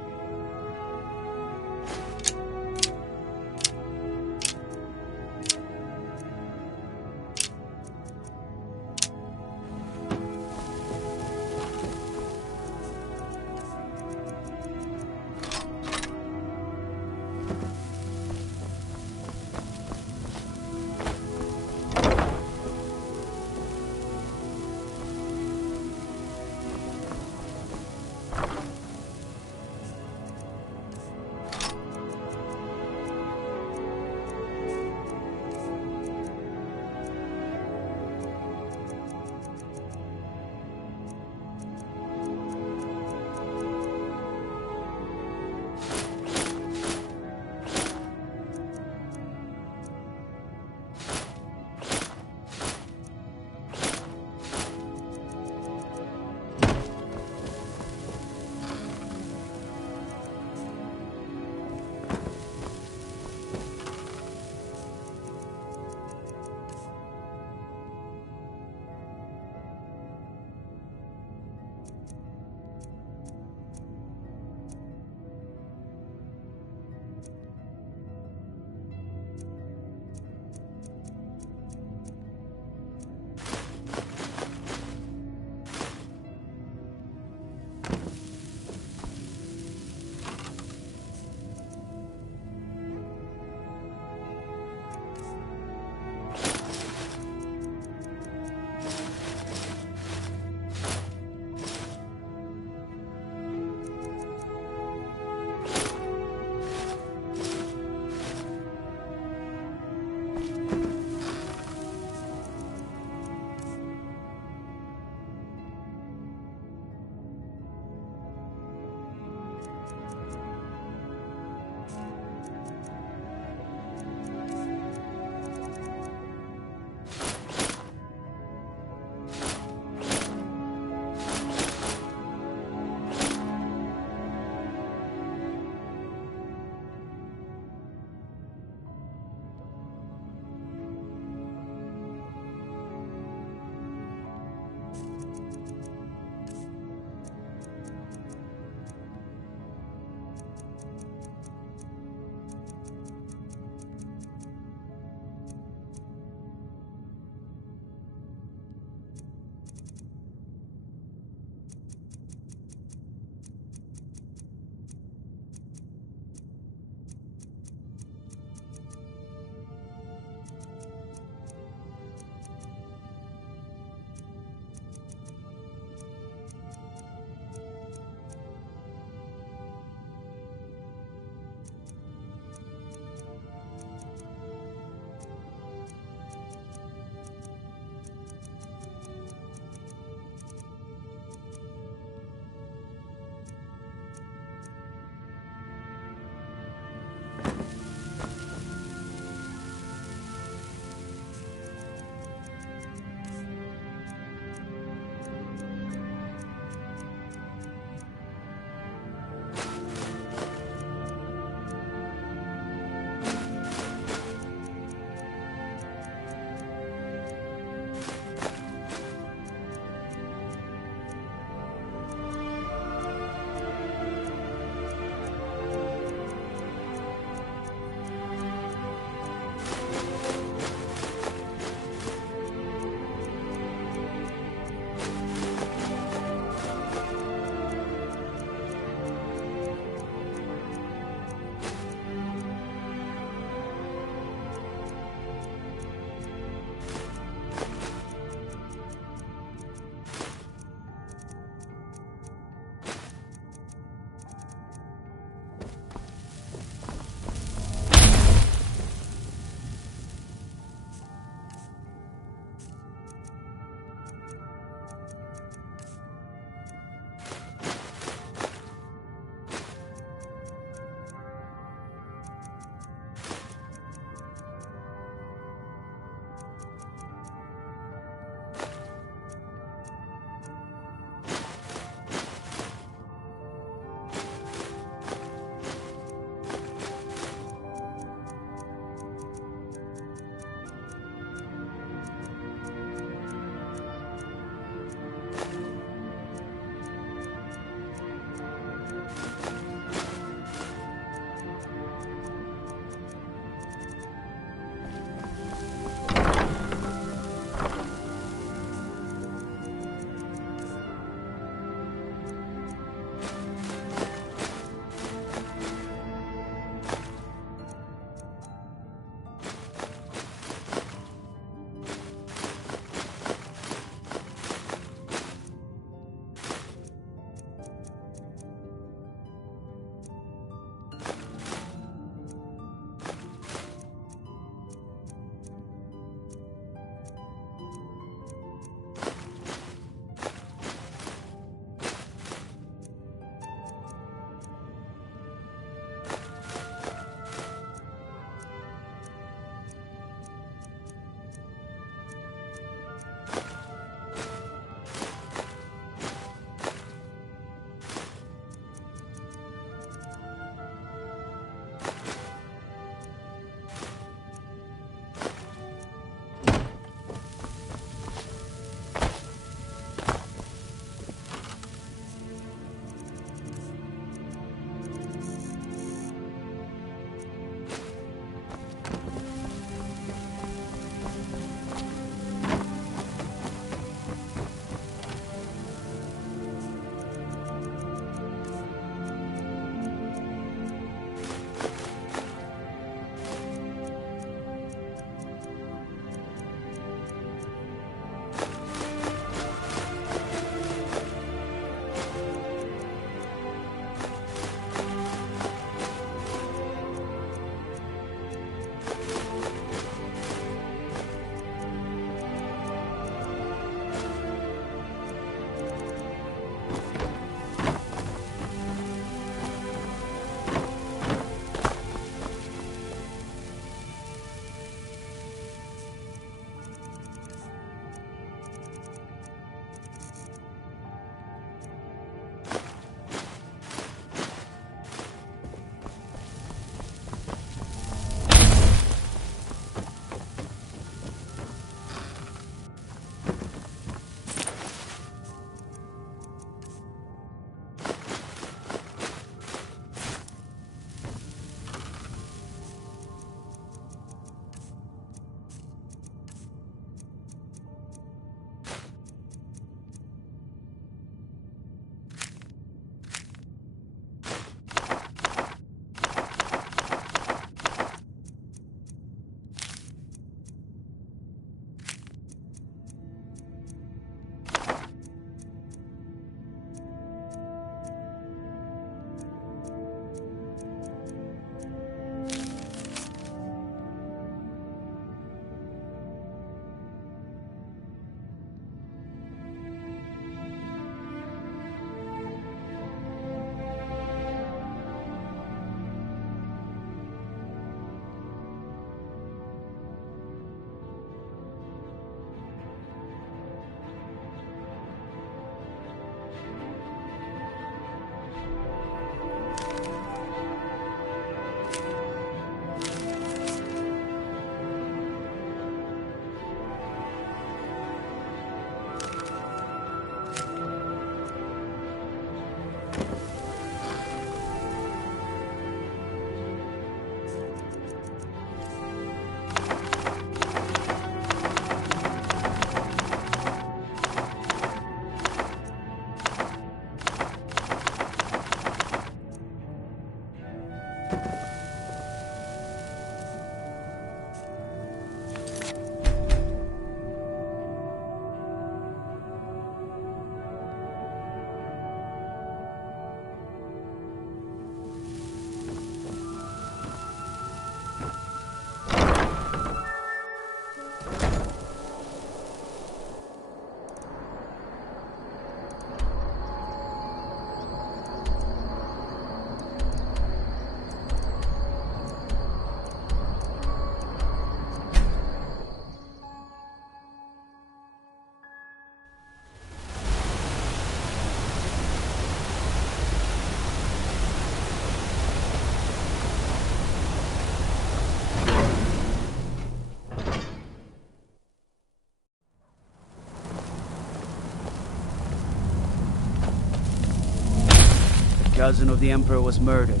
cousin of the Emperor was murdered.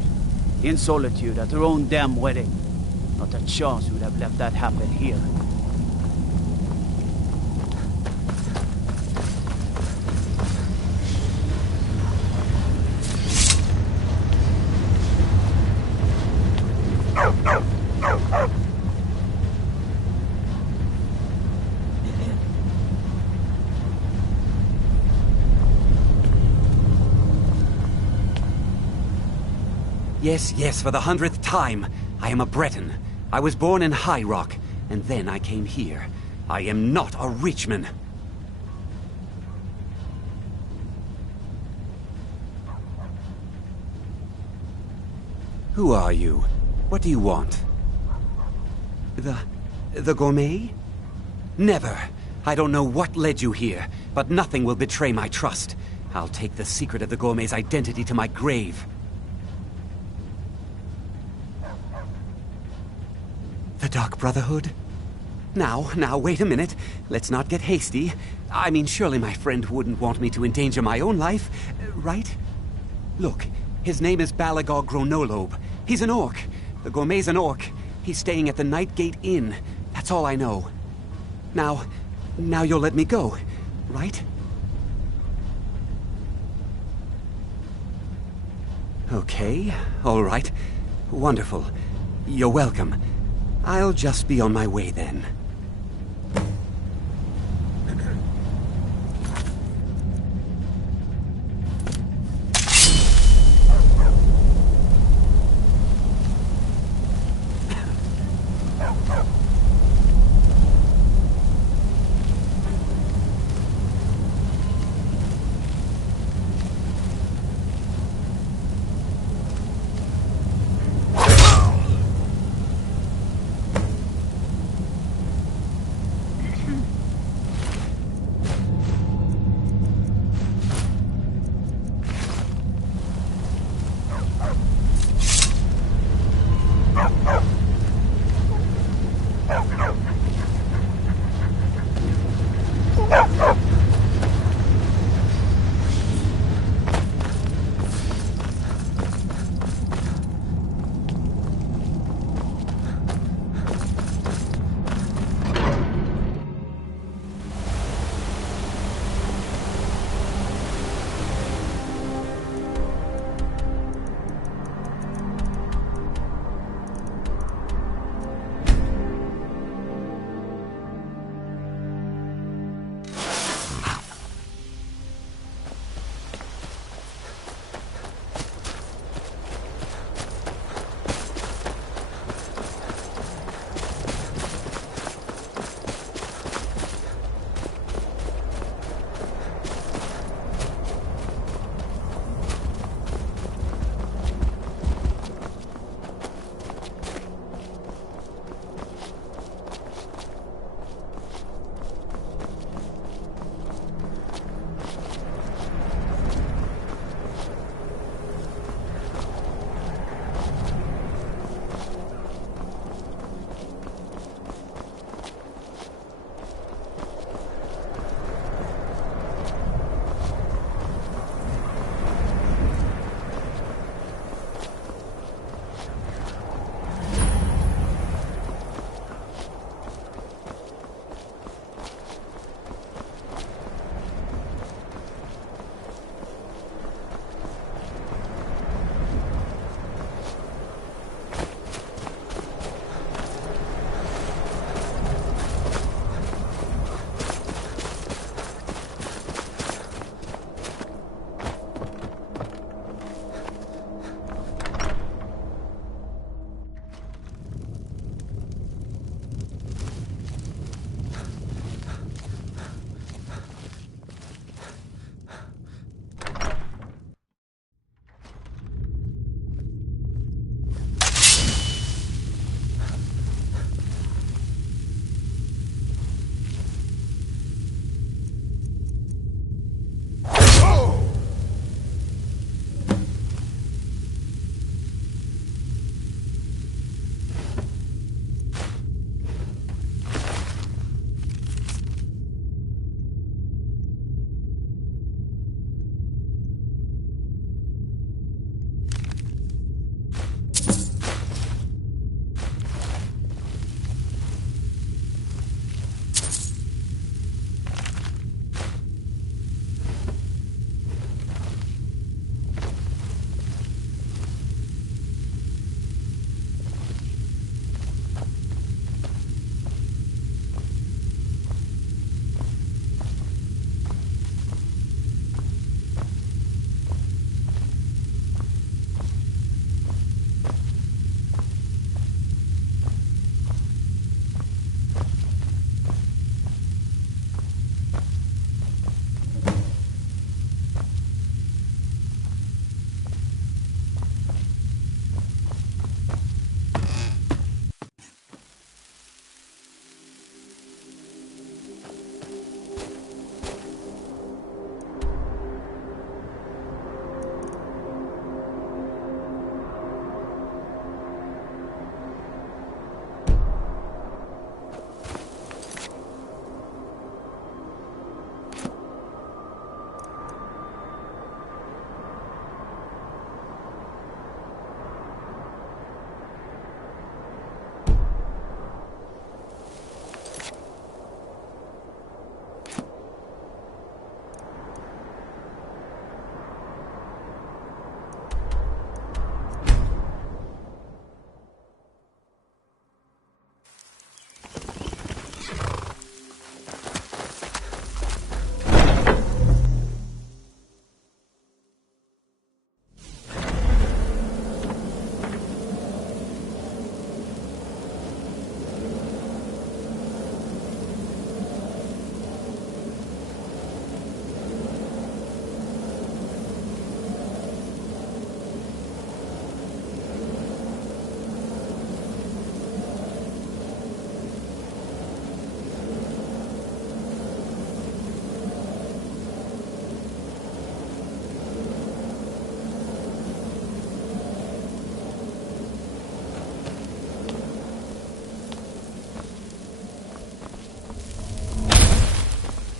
In solitude at her own damn wedding. Not a chance would have left that happen here. Yes, yes, for the 100th time. I am a Breton. I was born in High Rock, and then I came here. I am not a Richman. Who are you? What do you want? The gourmet? Never. I don't know what led you here, but nothing will betray my trust. I'll take the secret of the gourmet's identity to my grave. The Dark Brotherhood? Now, wait a minute. Let's not get hasty. I mean, surely my friend wouldn't want me to endanger my own life, right? Look, his name is Balagog Gronolobe. He's an orc. The gourmet's an orc. He's staying at the Nightgate Inn. That's all I know. Now you'll let me go, right? Okay, all right. Wonderful. You're welcome. I'll just be on my way then.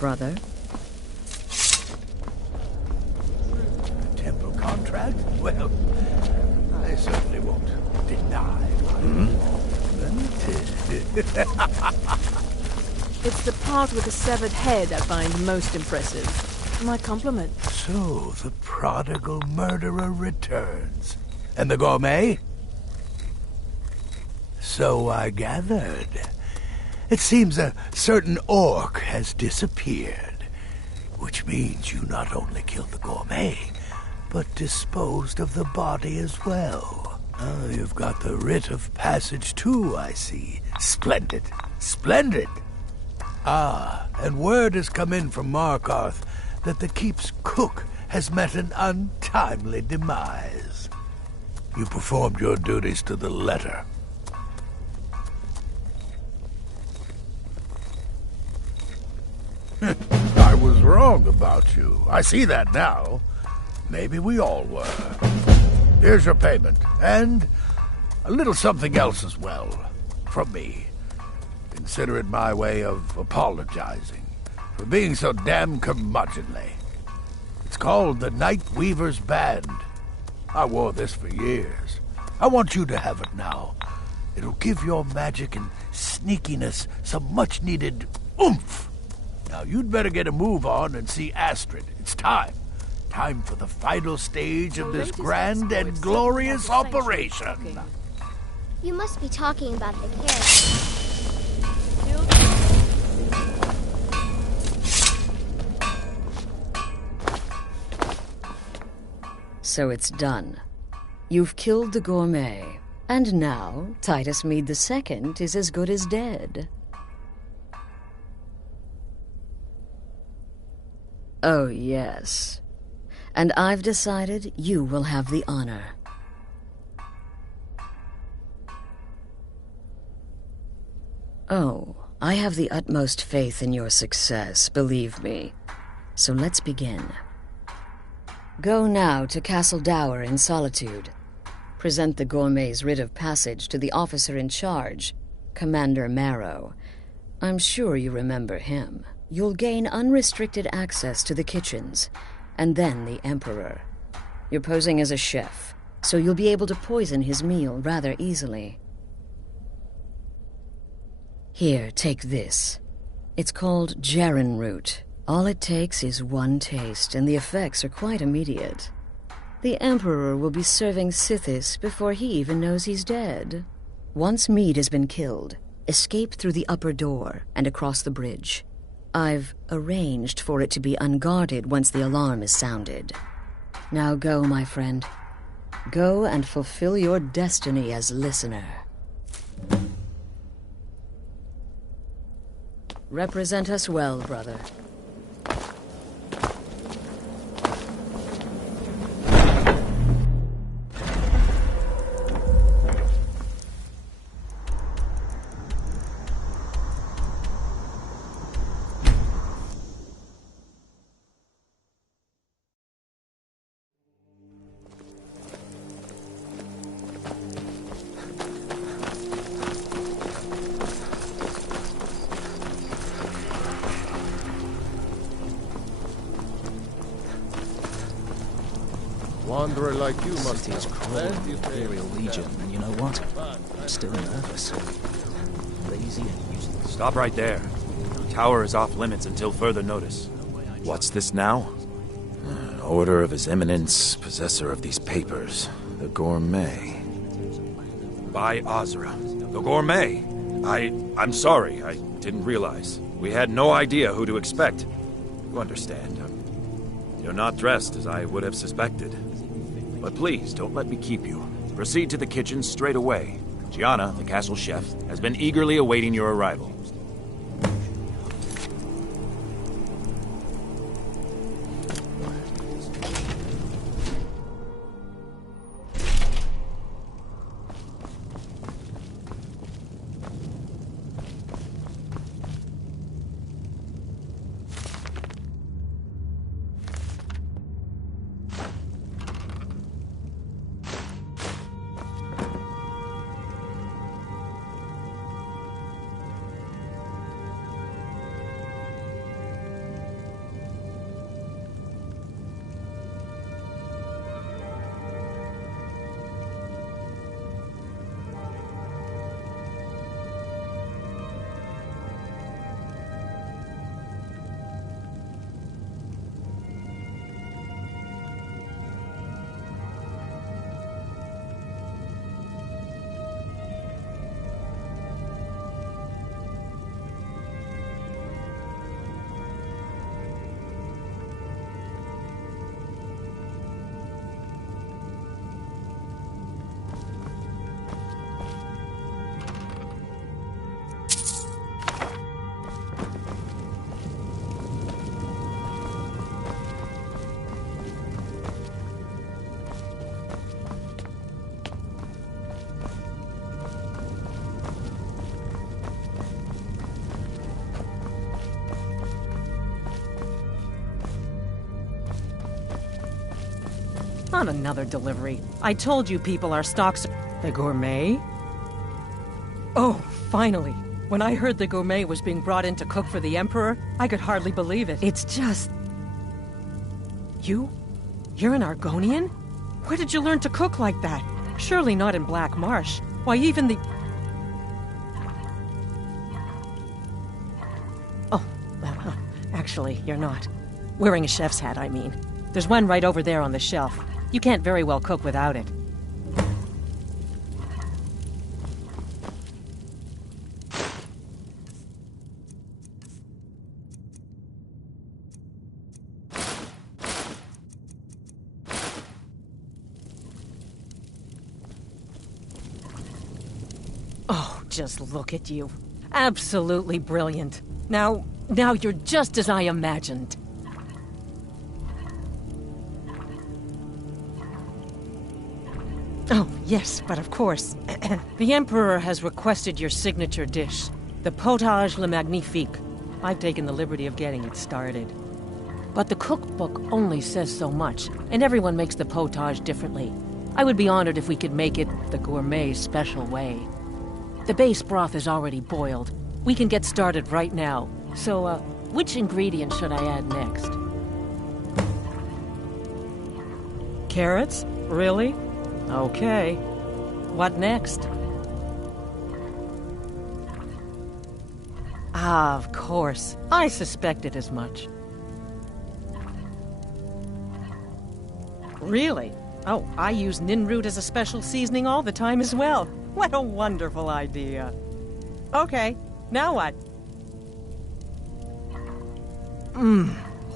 brother. A temple contract? Well, I certainly won't deny my involvement. It's the part with the severed head I find most impressive. My compliment. So, the prodigal murderer returns. And the gourmet? So I gathered. It seems a certain orc has disappeared. Which means you not only killed the gourmet, but disposed of the body as well. Oh, you've got the writ of passage too, I see. Splendid. Splendid! Ah, and word has come in from Markarth that the keep's cook has met an untimely demise. You performed your duties to the letter. I was wrong about you. I see that now. Maybe we all were. Here's your payment, and a little something else as well, from me. Consider it my way of apologizing for being so damn curmudgeonly. It's called the Night Weaver's Band. I wore this for years. I want you to have it now. It'll give your magic and sneakiness some much-needed oomph. Now, you'd better get a move on and see Astrid. It's time. Time for the final stage of this grand and glorious operation. You must be talking about the carrot. So it's done. You've killed the gourmet, and now Titus Mead II is as good as dead. Oh, yes. And I've decided you will have the honor. Oh, I have the utmost faith in your success, believe me. So let's begin. Go now to Castle Dower in Solitude. Present the gourmet's writ of passage to the officer in charge, Commander Marrow. I'm sure you remember him. You'll gain unrestricted access to the kitchens, and then the Emperor. You're posing as a chef, so you'll be able to poison his meal rather easily. Here, take this. It's called Jaren root. All it takes is one taste, and the effects are quite immediate. The Emperor will be serving Sithis before he even knows he's dead. Once Mead has been killed, escape through the upper door and across the bridge. I've arranged for it to be unguarded once the alarm is sounded. Now go, my friend. Go and fulfill your destiny as listener. Represent us well, brother. Wanderer like you must City's have crawling plenty with of the Imperial things. Legion, and you know what? I'm still nervous. Lazy and useless. Stop right there. The tower is off limits until further notice. What's this now? An order of His Eminence, possessor of these papers. The Gourmet. By Azra. The Gourmet! I'm sorry. I didn't realize. We had no idea who to expect. You understand. You're not dressed as I would have suspected. But please, don't let me keep you. Proceed to the kitchen straight away. Gianna, the castle chef, has been eagerly awaiting your arrival. Not another delivery. I told you people our stocks... The gourmet? Oh, finally. When I heard the gourmet was being brought in to cook for the Emperor, I could hardly believe it. It's just... You? You're an Argonian? Where did you learn to cook like that? Surely not in Black Marsh. Why, even the... Oh, actually, you're not. Wearing a chef's hat, I mean. There's one right over there on the shelf. You can't very well cook without it. Oh, just look at you. Absolutely brilliant. Now you're just as I imagined. Oh, yes, but of course. The Emperor has requested your signature dish, the potage le magnifique. I've taken the liberty of getting it started. But the cookbook only says so much, and everyone makes the potage differently. I would be honored if we could make it the gourmet special way. The base broth is already boiled. We can get started right now. So, which ingredient should I add next? Carrots? Really? Okay. What next? Ah, of course. I suspected as much. Really? Oh, I use ninroot as a special seasoning all the time as well. What a wonderful idea. Okay, now what?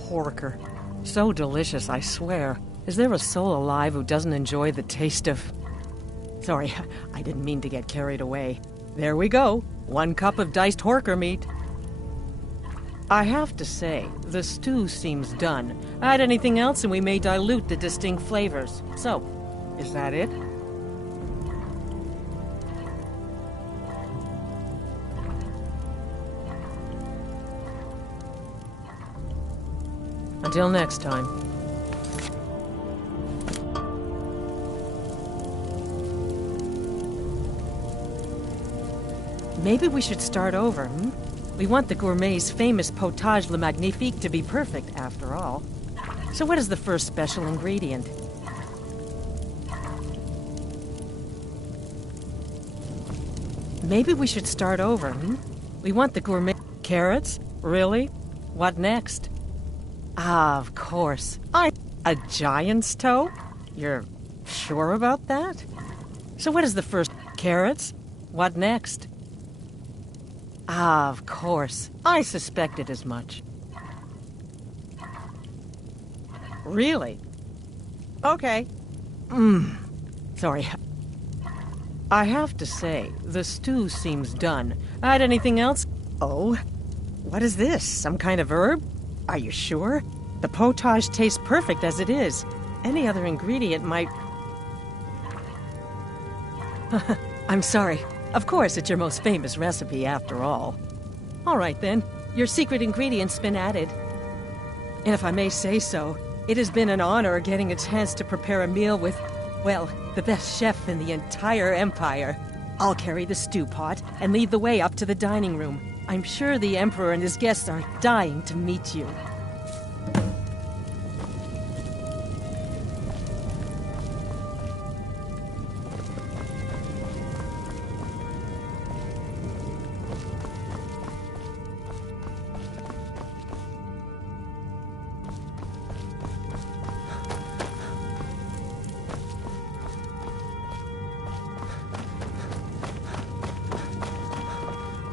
Horker. So delicious, I swear. Is there a soul alive who doesn't enjoy the taste of... Sorry, I didn't mean to get carried away. There we go. 1 cup of diced horker meat. I have to say, the stew seems done. Add anything else and we may dilute the distinct flavors. So, is that it? Until next time. Maybe we should start over, hmm? We want the gourmet's famous potage le magnifique to be perfect, after all. So what is the first special ingredient? Maybe we should start over, hmm? We want the gourmet... Carrots? Really? What next? Ah, of course. A giant's toe? You're sure about that? So what is the first... Carrots? What next? Ah, of course. I suspected as much. Really? Okay. Sorry. I have to say, the stew seems done. Add anything else? Oh, what is this? Some kind of herb? Are you sure? The potage tastes perfect as it is. Any other ingredient might... I'm sorry. Of course, it's your most famous recipe, after all. All right, then. Your secret ingredient's been added. And if I may say so, it has been an honor getting a chance to prepare a meal with, well, the best chef in the entire Empire. I'll carry the stew pot and lead the way up to the dining room. I'm sure the Emperor and his guests are dying to meet you.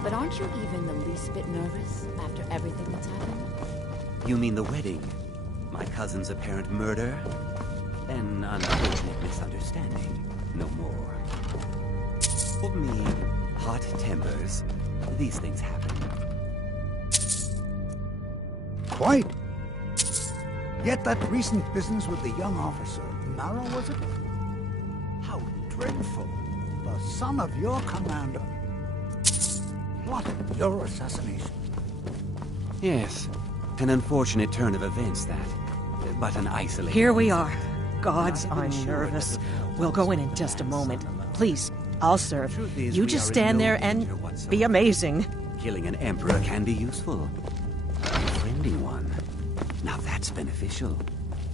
But aren't you even the least bit nervous after everything that's happened? You mean the wedding? My cousin's apparent murder? An unfortunate misunderstanding. No more. For me, hot tempers. These things happen. Quite. Yet that recent business with the young officer, Marrow, was it? How dreadful. The son of your commander plotted your assassination. Yes. An unfortunate turn of events, that. But an isolated... Here we are. gods, I'm nervous. We'll go in just a moment. Please, I'll serve. You just stand there and be amazing. Killing an emperor can be useful. Befriending one. Now that's beneficial.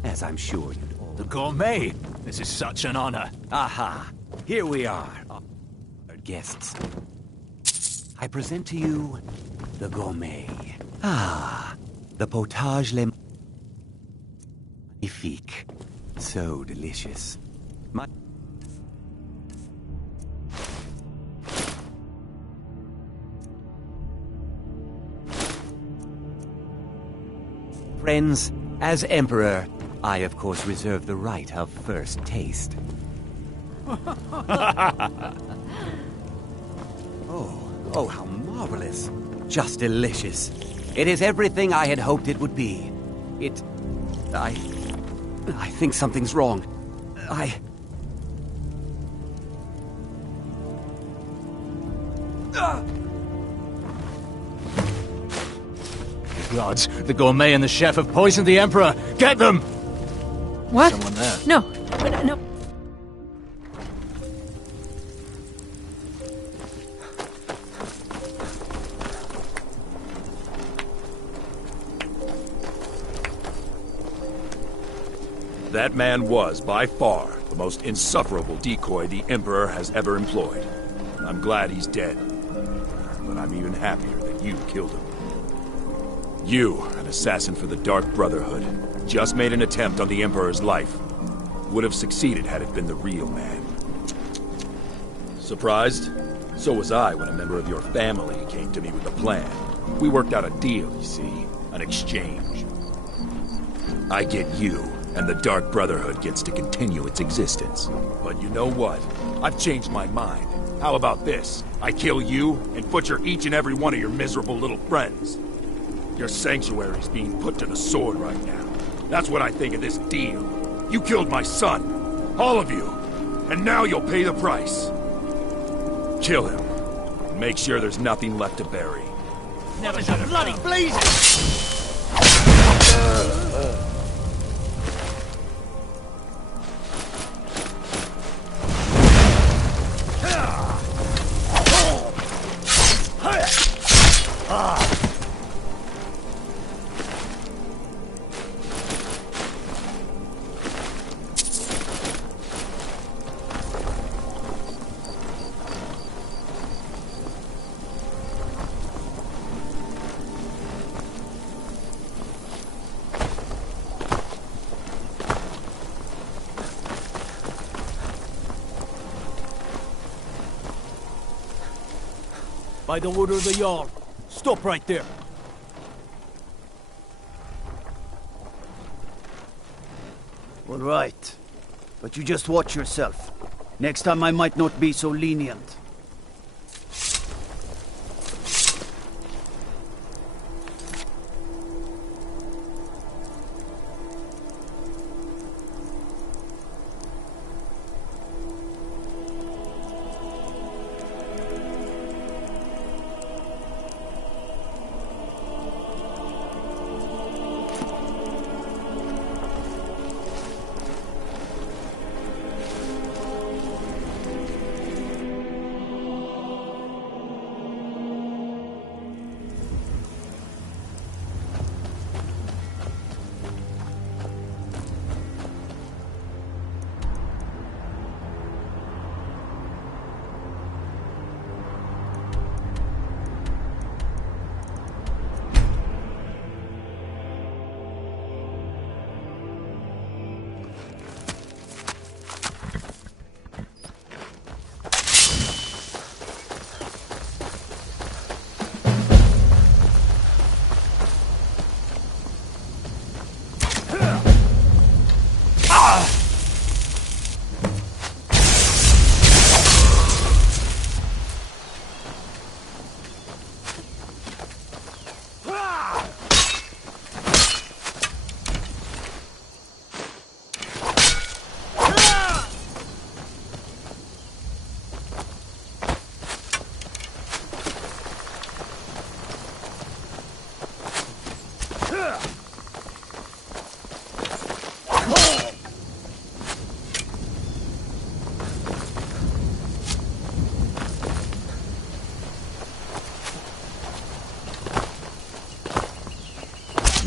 As I'm sure you'd all... The gourmet! This is such an honor. Aha! Here we are, our guests. I present to you the gourmet. Ah, the potage le magnifique. So delicious. My friends, as Emperor, I of course reserve the right of first taste. Oh, how marvelous. Just delicious. It is everything I had hoped it would be. I think something's wrong. Gods, the gourmet and the chef have poisoned the Emperor! Get them! What? Someone there. No. That man was, by far, the most insufferable decoy the Emperor has ever employed. I'm glad he's dead. But I'm even happier that you killed him. You, an assassin for the Dark Brotherhood, just made an attempt on the Emperor's life. Would have succeeded had it been the real man. Surprised? So was I when a member of your family came to me with a plan. We worked out a deal, you see. An exchange. I get you, and the Dark Brotherhood gets to continue its existence. But you know what? I've changed my mind. How about this? I kill you, and butcher each and every one of your miserable little friends. Your sanctuary's being put to the sword right now. That's what I think of this deal. You killed my son. All of you. And now you'll pay the price. Kill him. And make sure there's nothing left to bury. Never a bloody blazes! By the order of the Jarl. Stop right there. All right. But you just watch yourself. Next time I might not be so lenient.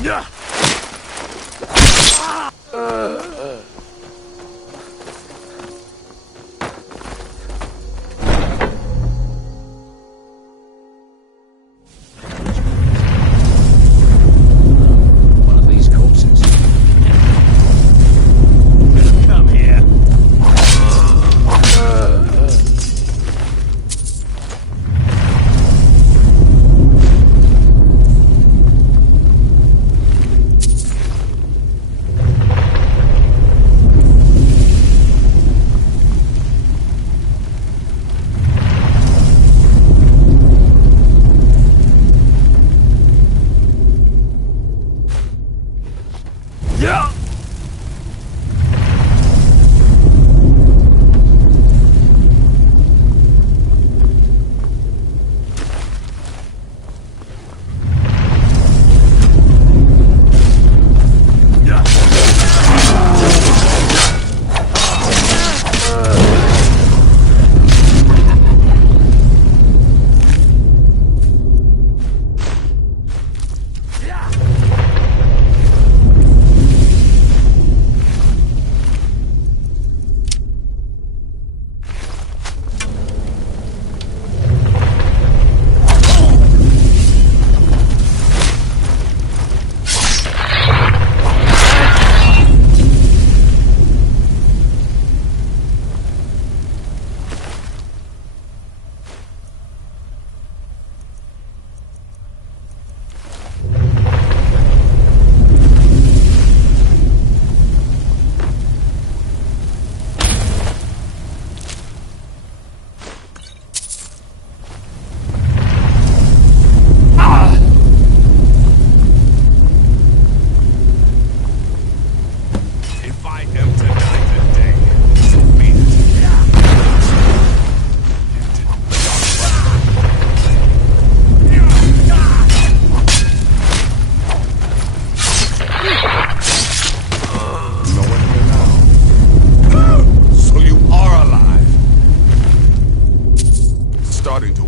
One of these corpses. Come here.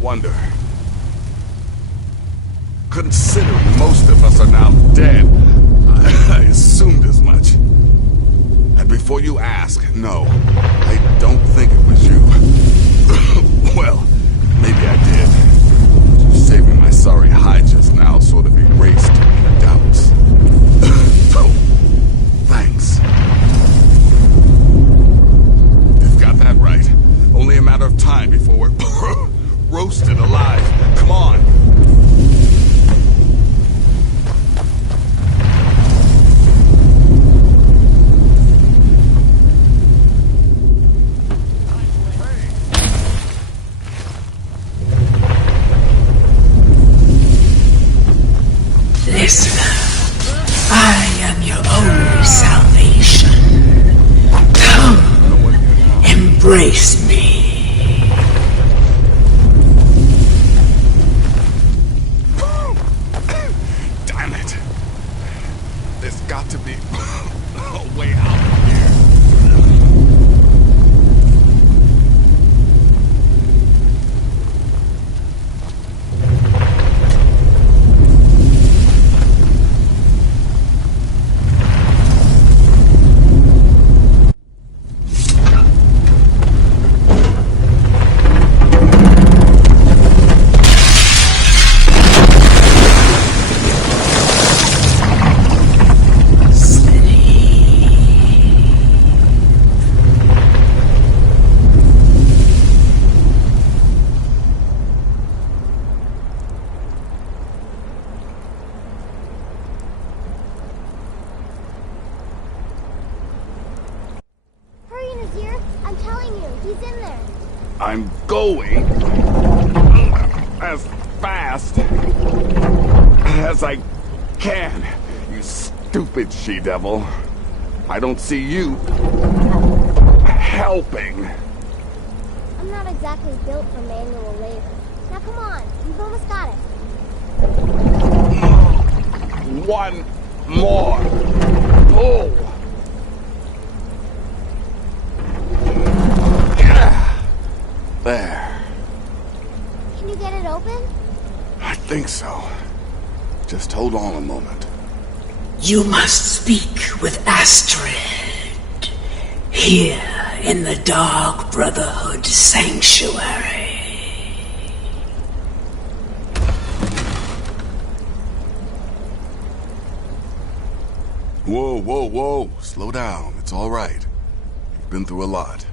wonder. Considering most of us are now dead, I assumed as much. And before you ask, no, I don't think it was you. Well, maybe I did. Saving my sorry hide just now sort of erased any doubts. So, thanks. You've got that right. Only a matter of time before we're roasted alive. Come on. Listener, I am your only salvation. Come, embrace me. Damn it. There's got to be a way out of here. I'm going as fast as I can, you stupid she-devil. I don't see you helping. I'm not exactly built for manual labor. Now come on, you've almost got it. One more pull. There. Can you get it open? I think so. Just hold on a moment. You must speak with Astrid. Here in the Dark Brotherhood Sanctuary. Whoa, whoa, whoa. Slow down. It's all right. You've been through a lot.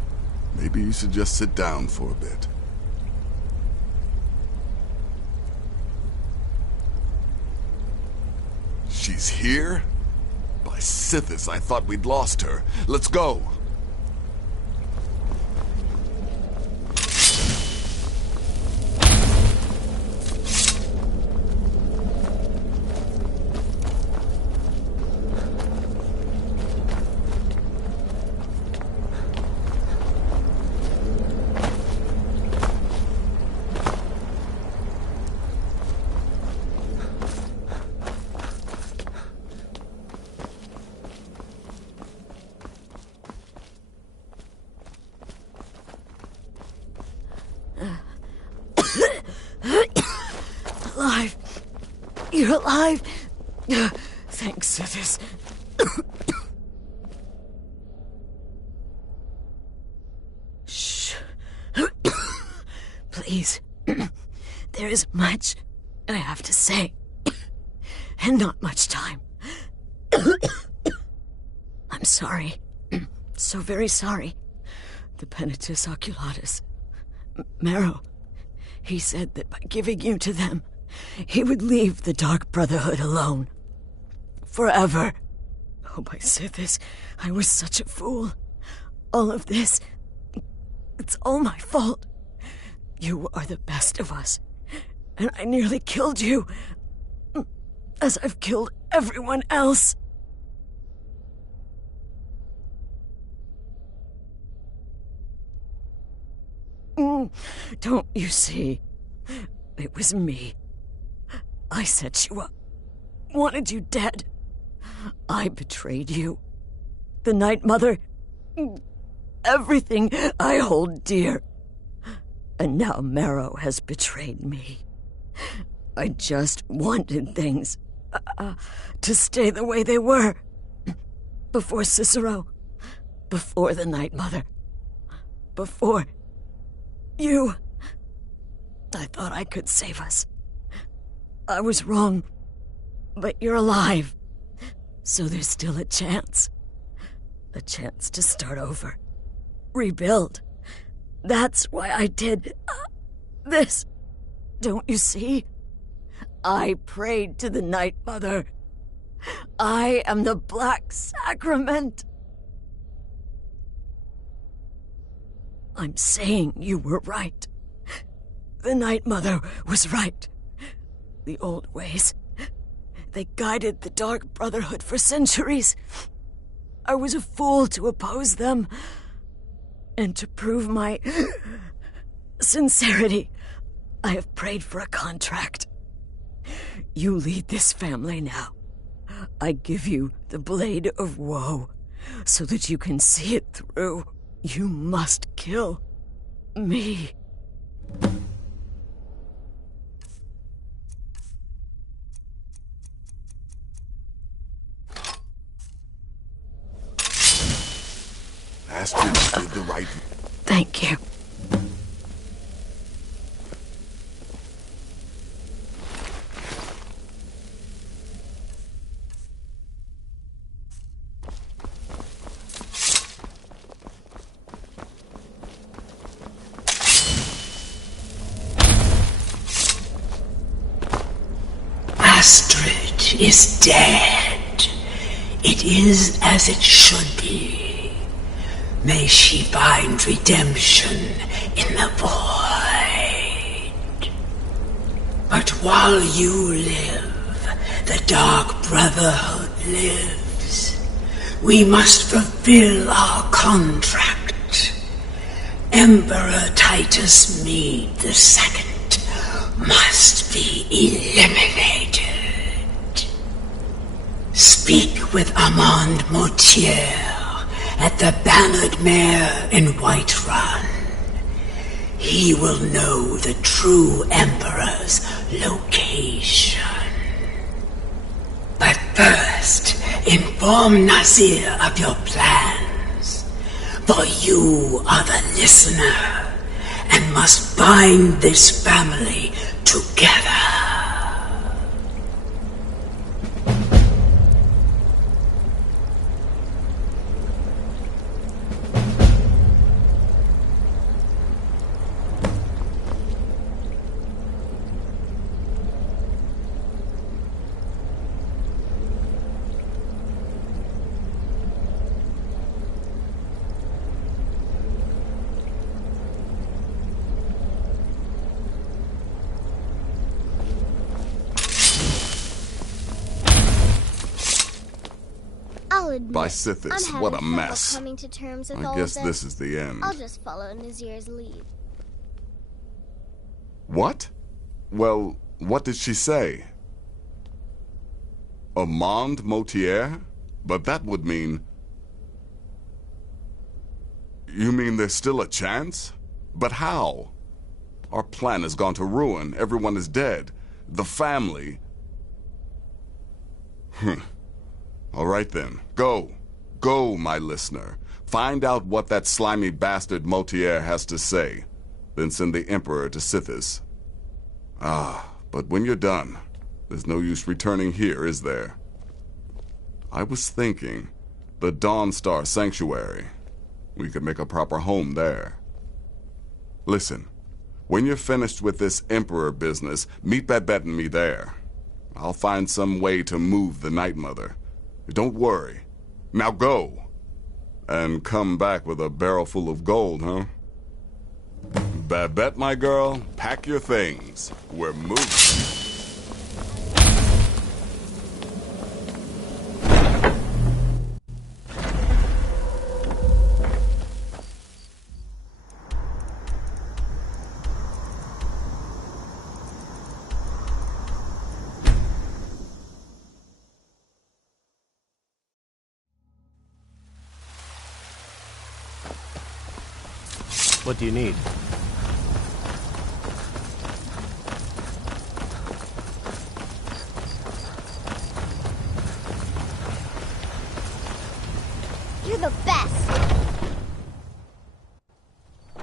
Maybe you should just sit down for a bit. She's here? By Sithis, I thought we'd lost her. Let's go. Alive. You're alive. Thanks, Sithis. Shh. Please. There is much I have to say, and not much time. I'm sorry. So very sorry. The Penitus Oculatus. Marrow. He said that by giving you to them, he would leave the Dark Brotherhood alone. Forever. Oh, my Sithis, I was such a fool. All of this, it's all my fault. You are the best of us, and I nearly killed you, as I've killed everyone else. Don't you see? It was me. I set you up. Wanted you dead. I betrayed you. The Night Mother. Everything I hold dear. And now Marrow has betrayed me. I just wanted things to stay the way they were. Before Cicero. Before the Night Mother. Before you. I thought I could save us. I was wrong. But you're alive. So there's still a chance. A chance to start over. Rebuild. That's why I did this. Don't you see? I prayed to the Night Mother. I am the Black Sacrament. I'm saying you were right. The Night Mother was right. The old ways. They guided the Dark Brotherhood for centuries. I was a fool to oppose them. And to prove my sincerity, I have prayed for a contract. You lead this family now. I give you the Blade of Woe, so that you can see it through. You must kill me. Astrid did the right. Thank you. Astrid is dead. It is as it should be. May she find redemption in the void. But while you live, the Dark Brotherhood lives. We must fulfill our contract. Emperor Titus Mede II must be eliminated. Speak with Armand Mortier at the Bannered Mare in Whiterun. He will know the true Emperor's location. But first, Inform Nazir of your plans, for you are the listener and must bind this family together. By Sithis, what a mess. Coming to terms with I all guess of this is the end. I'll just follow Nazir's lead. What? Well, what did she say? Amand Motier? But that would mean... You mean there's still a chance? But how? Our plan has gone to ruin. Everyone is dead. The family... All right then, go. Go, my listener. Find out what that slimy bastard Motier has to say. Then send the Emperor to Sithis. But when you're done, there's no use returning here, is there? I was thinking, the Dawnstar Sanctuary. We could make a proper home there. Listen, when you're finished with this Emperor business, meet Babette and me there. I'll find some way to move the Night Mother. Don't worry. Now go. And come back with a barrel full of gold, huh? Babette, my girl, pack your things. We're moving. What do you need? You're the best!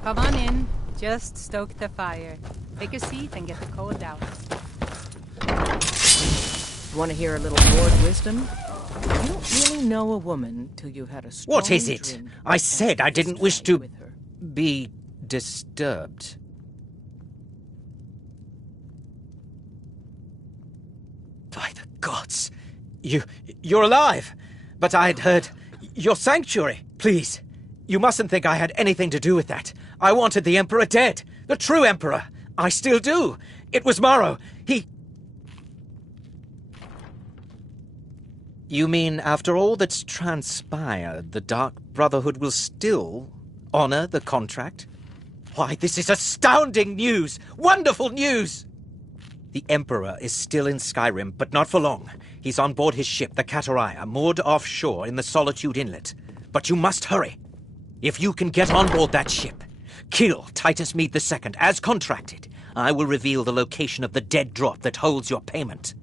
Come on in. Just stoke the fire. Take a seat and get the cold out. Want to hear a little Lord wisdom? You don't really know a woman till you had a strong What is it? I said I didn't wish to be disturbed. By the gods! You're alive! But I'd heard... Your sanctuary! Please, you mustn't think I had anything to do with that. I wanted the Emperor dead. The true Emperor. I still do. It was Morrow. He... You mean, after all that's transpired, the Dark Brotherhood will still honor the contract? Why, this is astounding news! Wonderful news! The Emperor is still in Skyrim, but not for long. He's on board his ship, the Kataraya, moored offshore in the Solitude Inlet. But you must hurry. If you can get on board that ship, kill Titus Mead II, as contracted, I will reveal the location of the dead drop that holds your payment.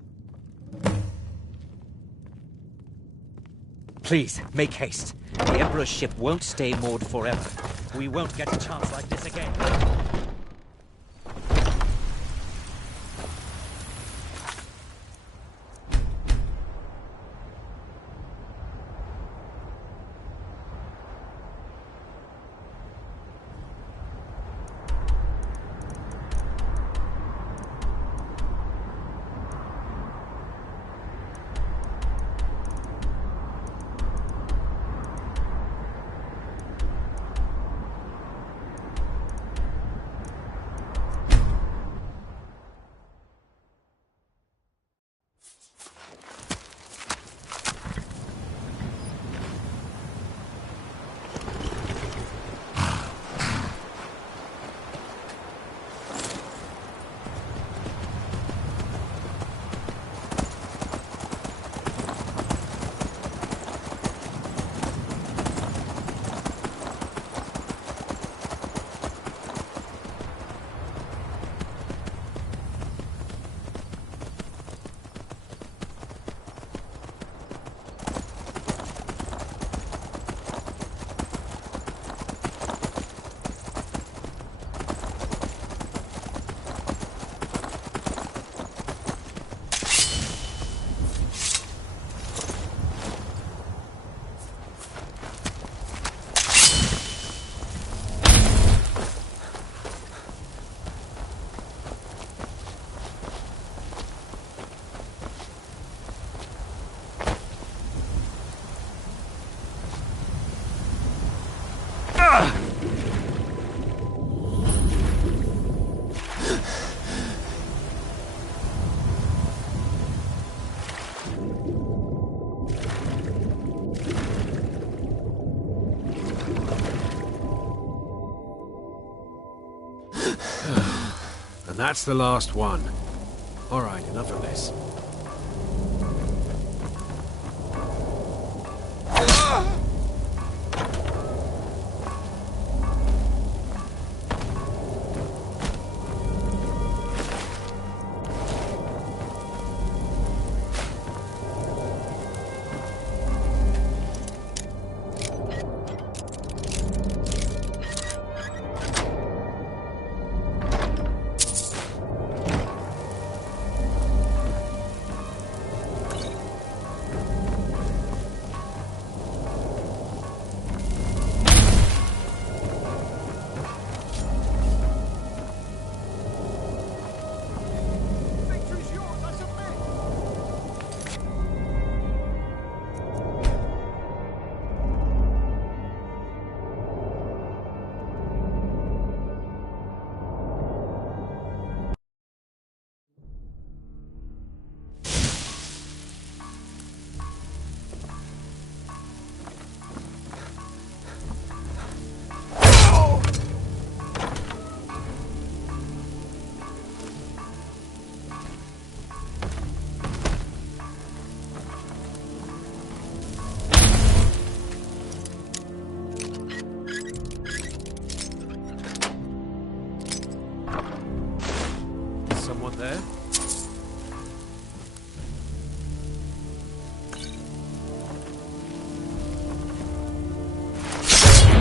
Please, make haste. The Emperor's ship won't stay moored forever. We won't get a chance like this again. And that's the last one. Alright, enough of this. Someone there?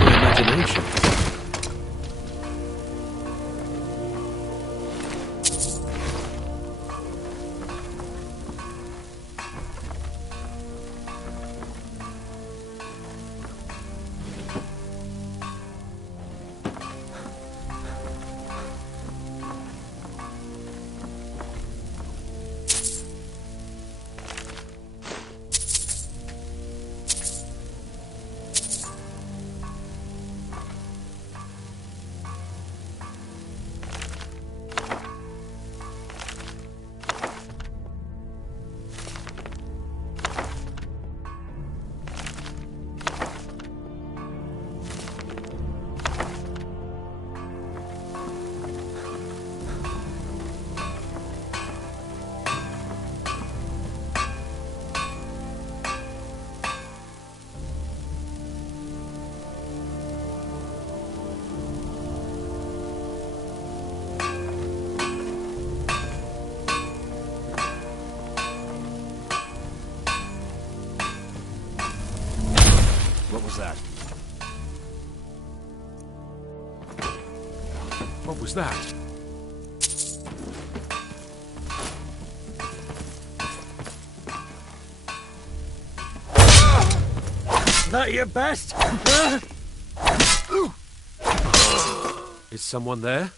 Imagination. What was that? What was that? That your best? Is someone there?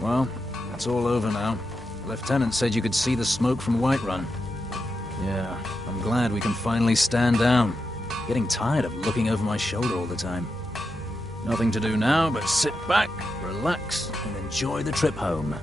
Well, it's all over now. The Lieutenant said you could see the smoke from Whiterun. Yeah, I'm glad we can finally stand down. Getting tired of looking over my shoulder all the time. Nothing to do now but sit back, relax, and enjoy the trip home.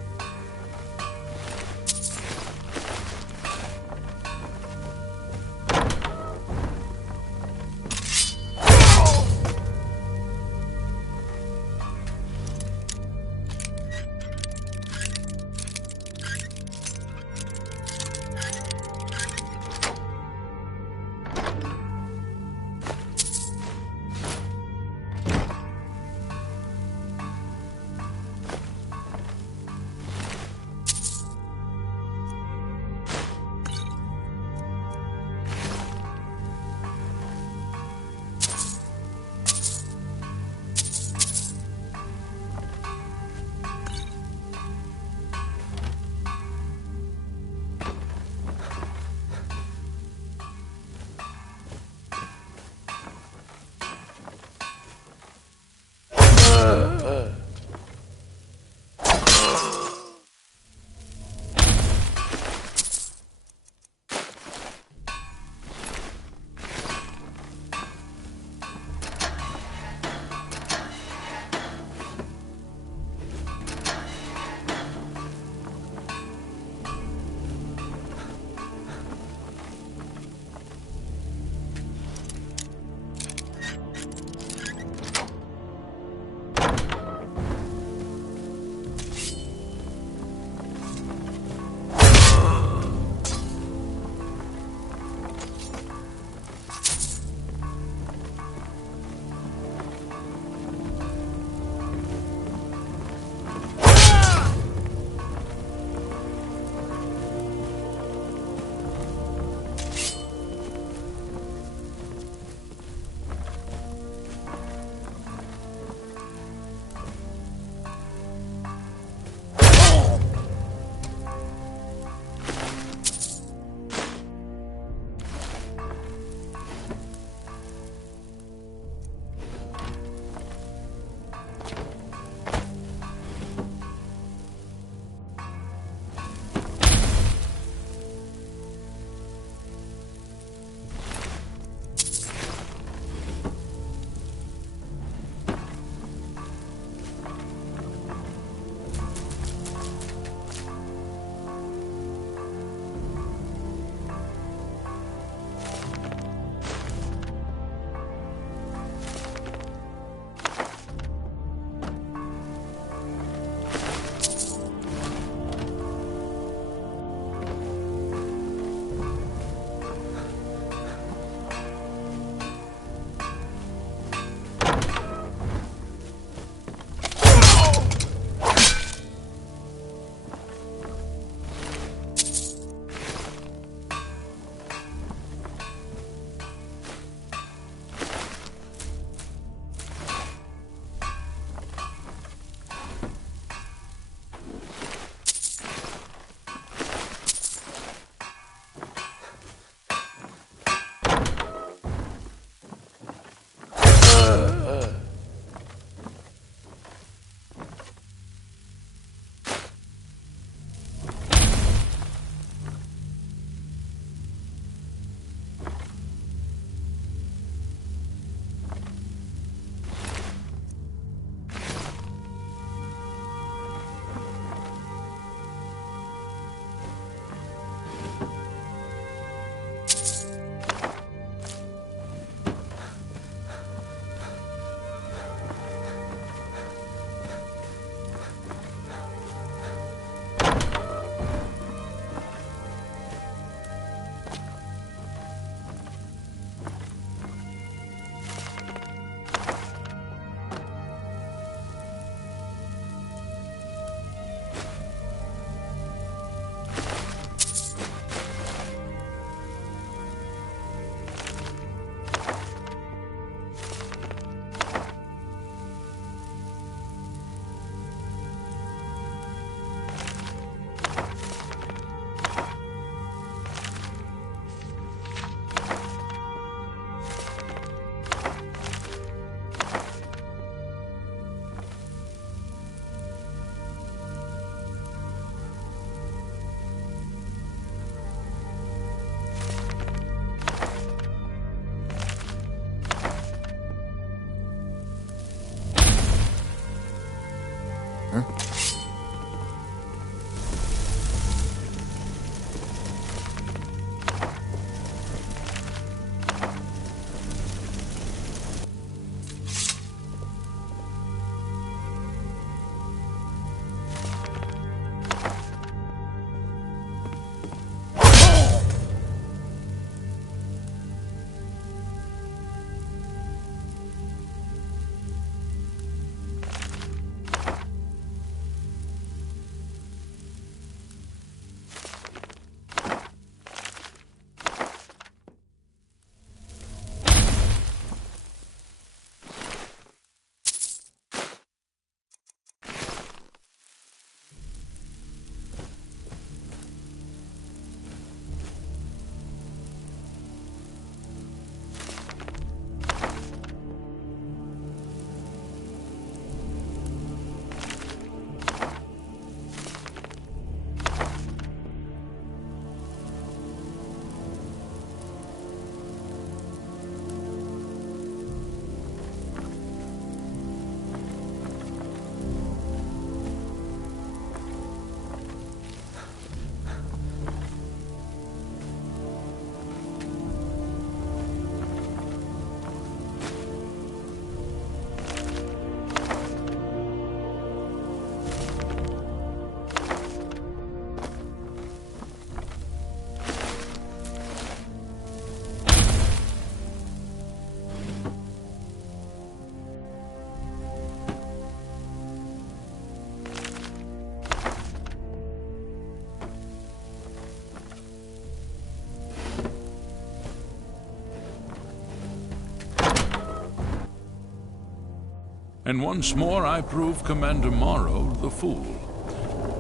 And once more I prove Commander Morrow the fool.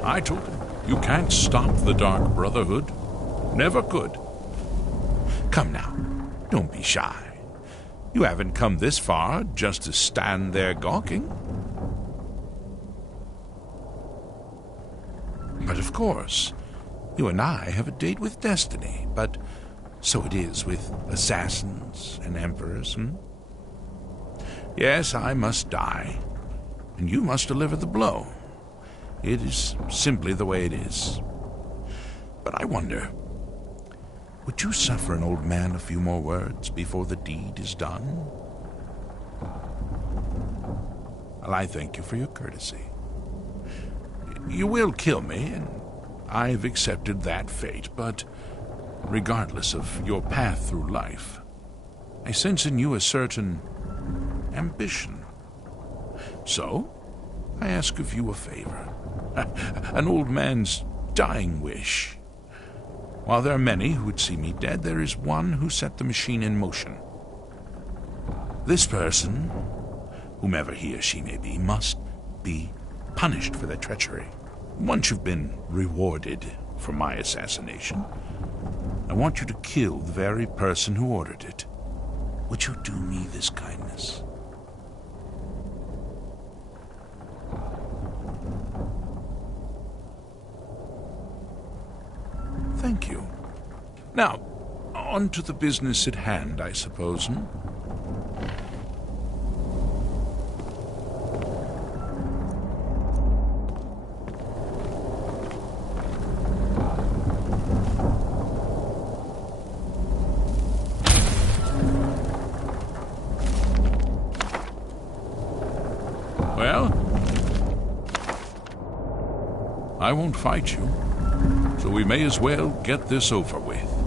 I told him, you can't stop the Dark Brotherhood. Never could. Come now, don't be shy. You haven't come this far just to stand there gawking. But of course, you and I have a date with destiny, but so it is with assassins and emperors, Yes, I must die, and you must deliver the blow. It is simply the way it is. But I wonder, would you suffer an old man a few more words before the deed is done? Well, I thank you for your courtesy. You will kill me, and I've accepted that fate, but regardless of your path through life, I sense in you a certain ambition. So, I ask of you a favor. An old man's dying wish. While there are many who would see me dead, there is one who set the machine in motion. This person, whomever he or she may be, must be punished for their treachery. Once you've been rewarded for my assassination, I want you to kill the very person who ordered it. Would you do me this kindness? Thank you. Now, on to the business at hand, I suppose, Well, I won't fight you. So we may as well get this over with.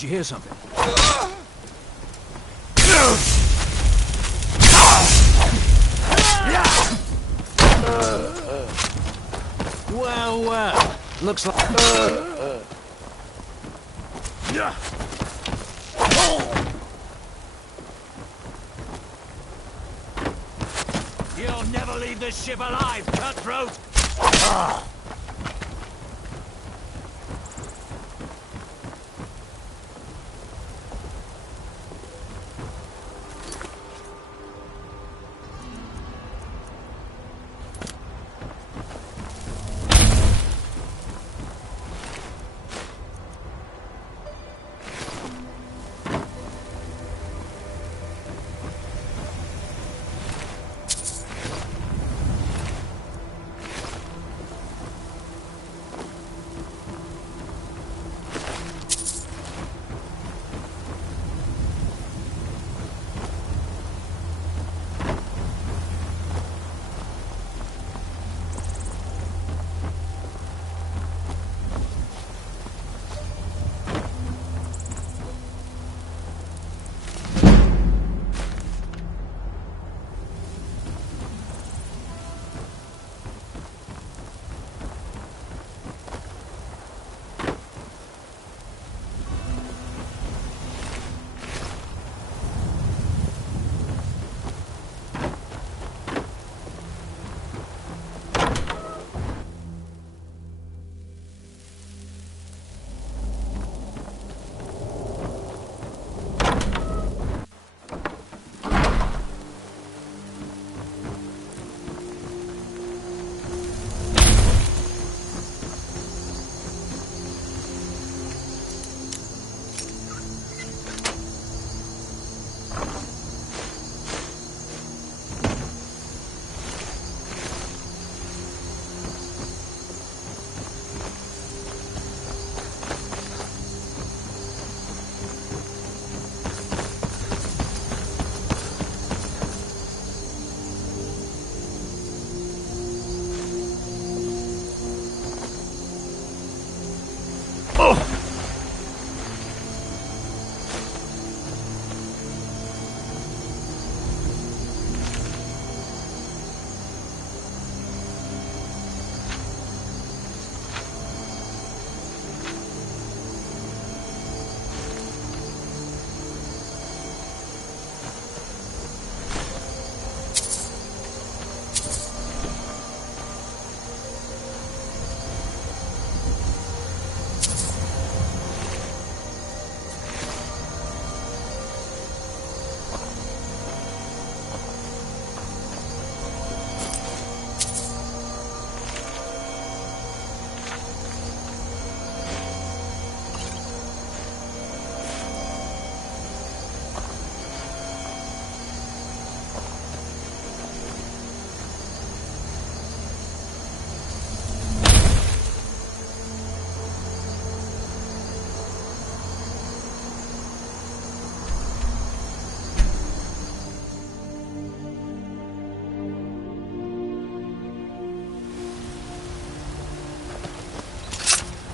Did you hear something? Well, well. Looks like... You'll never leave this ship alive, cutthroat!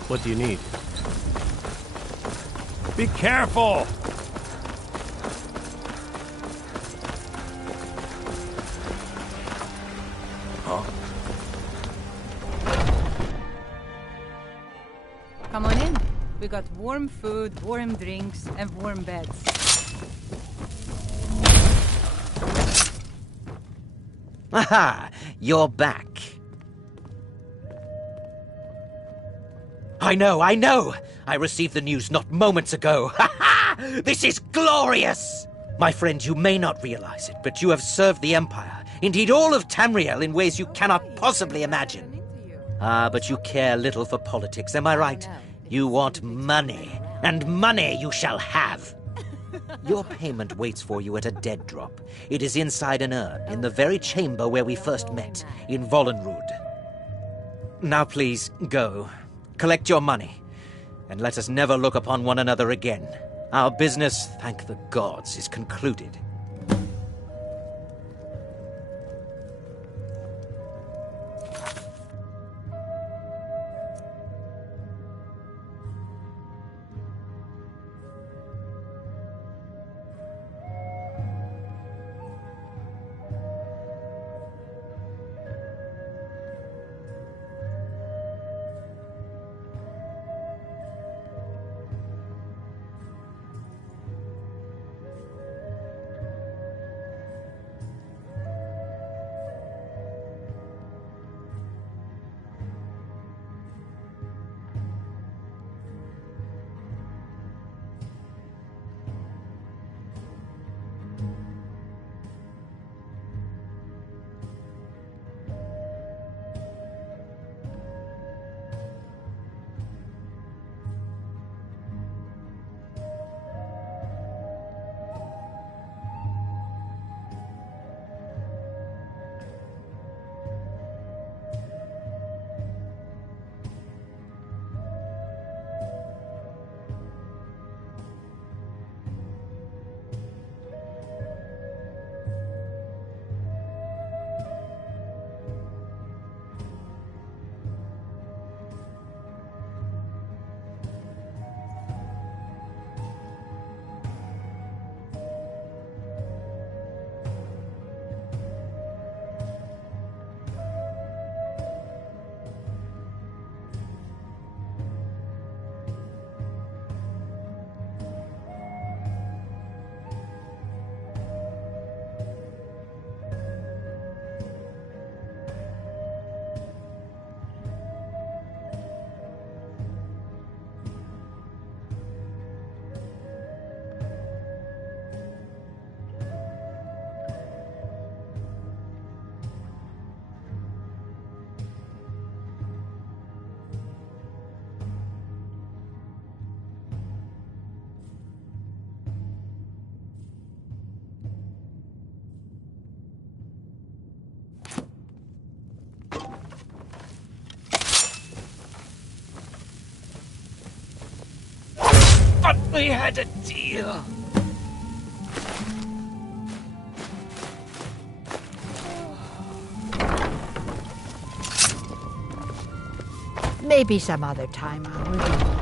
What do you need? Be careful! Huh? Come on in. We got warm food, warm drinks, and warm beds. Aha! You're back. I know! I received the news not moments ago. Ha ha! This is glorious! My friend, you may not realize it, but you have served the Empire, indeed all of Tamriel, in ways you cannot possibly imagine. Ah, but you care little for politics, am I right? You want money, and money you shall have. Your payment waits for you at a dead drop. It is inside an urn, in the very chamber where we first met, in Vollenrud. Now please, go. Collect your money, and let us never look upon one another again. Our business, thank the gods, is concluded. We had a deal. Maybe some other time I'll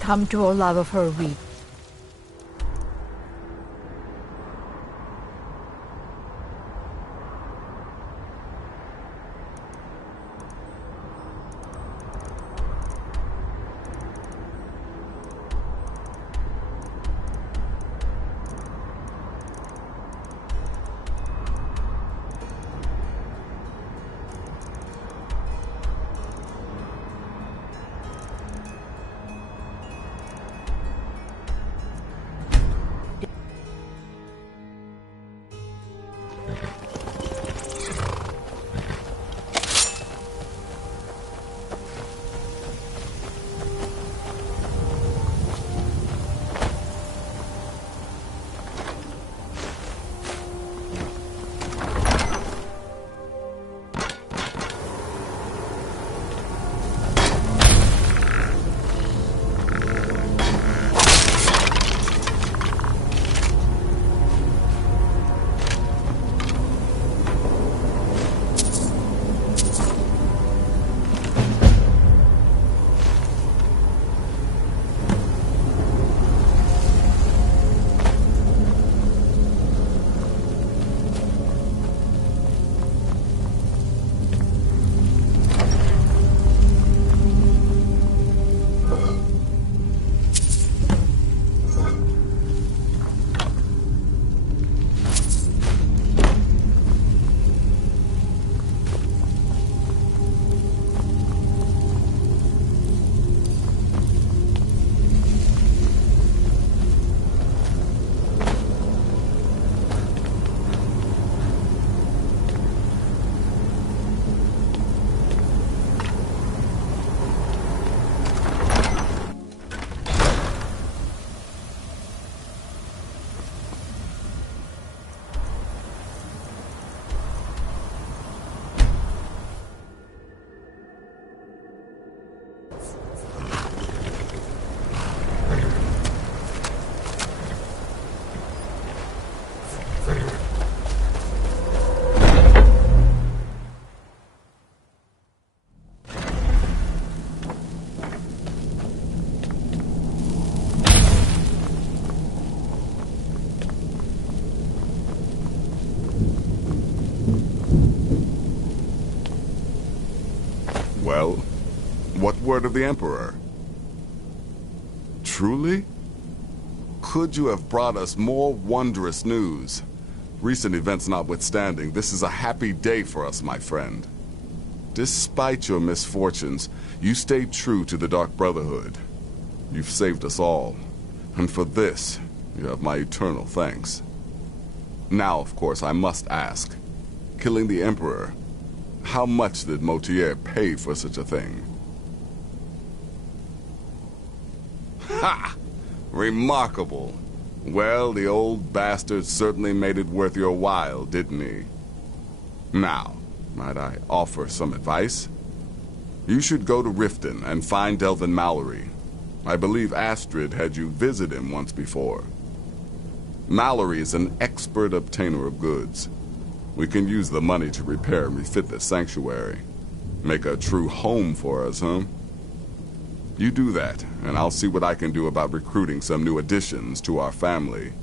come to a love of her wheat. Well, what word of the Emperor? Truly? Could you have brought us more wondrous news? Recent events notwithstanding, this is a happy day for us, my friend. Despite your misfortunes, you stayed true to the Dark Brotherhood. You've saved us all, and for this, you have my eternal thanks. Now, of course, I must ask, killing the Emperor, how much did Motier pay for such a thing? Ha! Remarkable. Well, the old bastard certainly made it worth your while, didn't he? Now, might I offer some advice? You should go to Riften and find Delvin Mallory. I believe Astrid had you visit him once before. Mallory is an expert obtainer of goods. We can use the money to repair and refit this sanctuary. Make a true home for us, huh? You do that, and I'll see what I can do about recruiting some new additions to our family.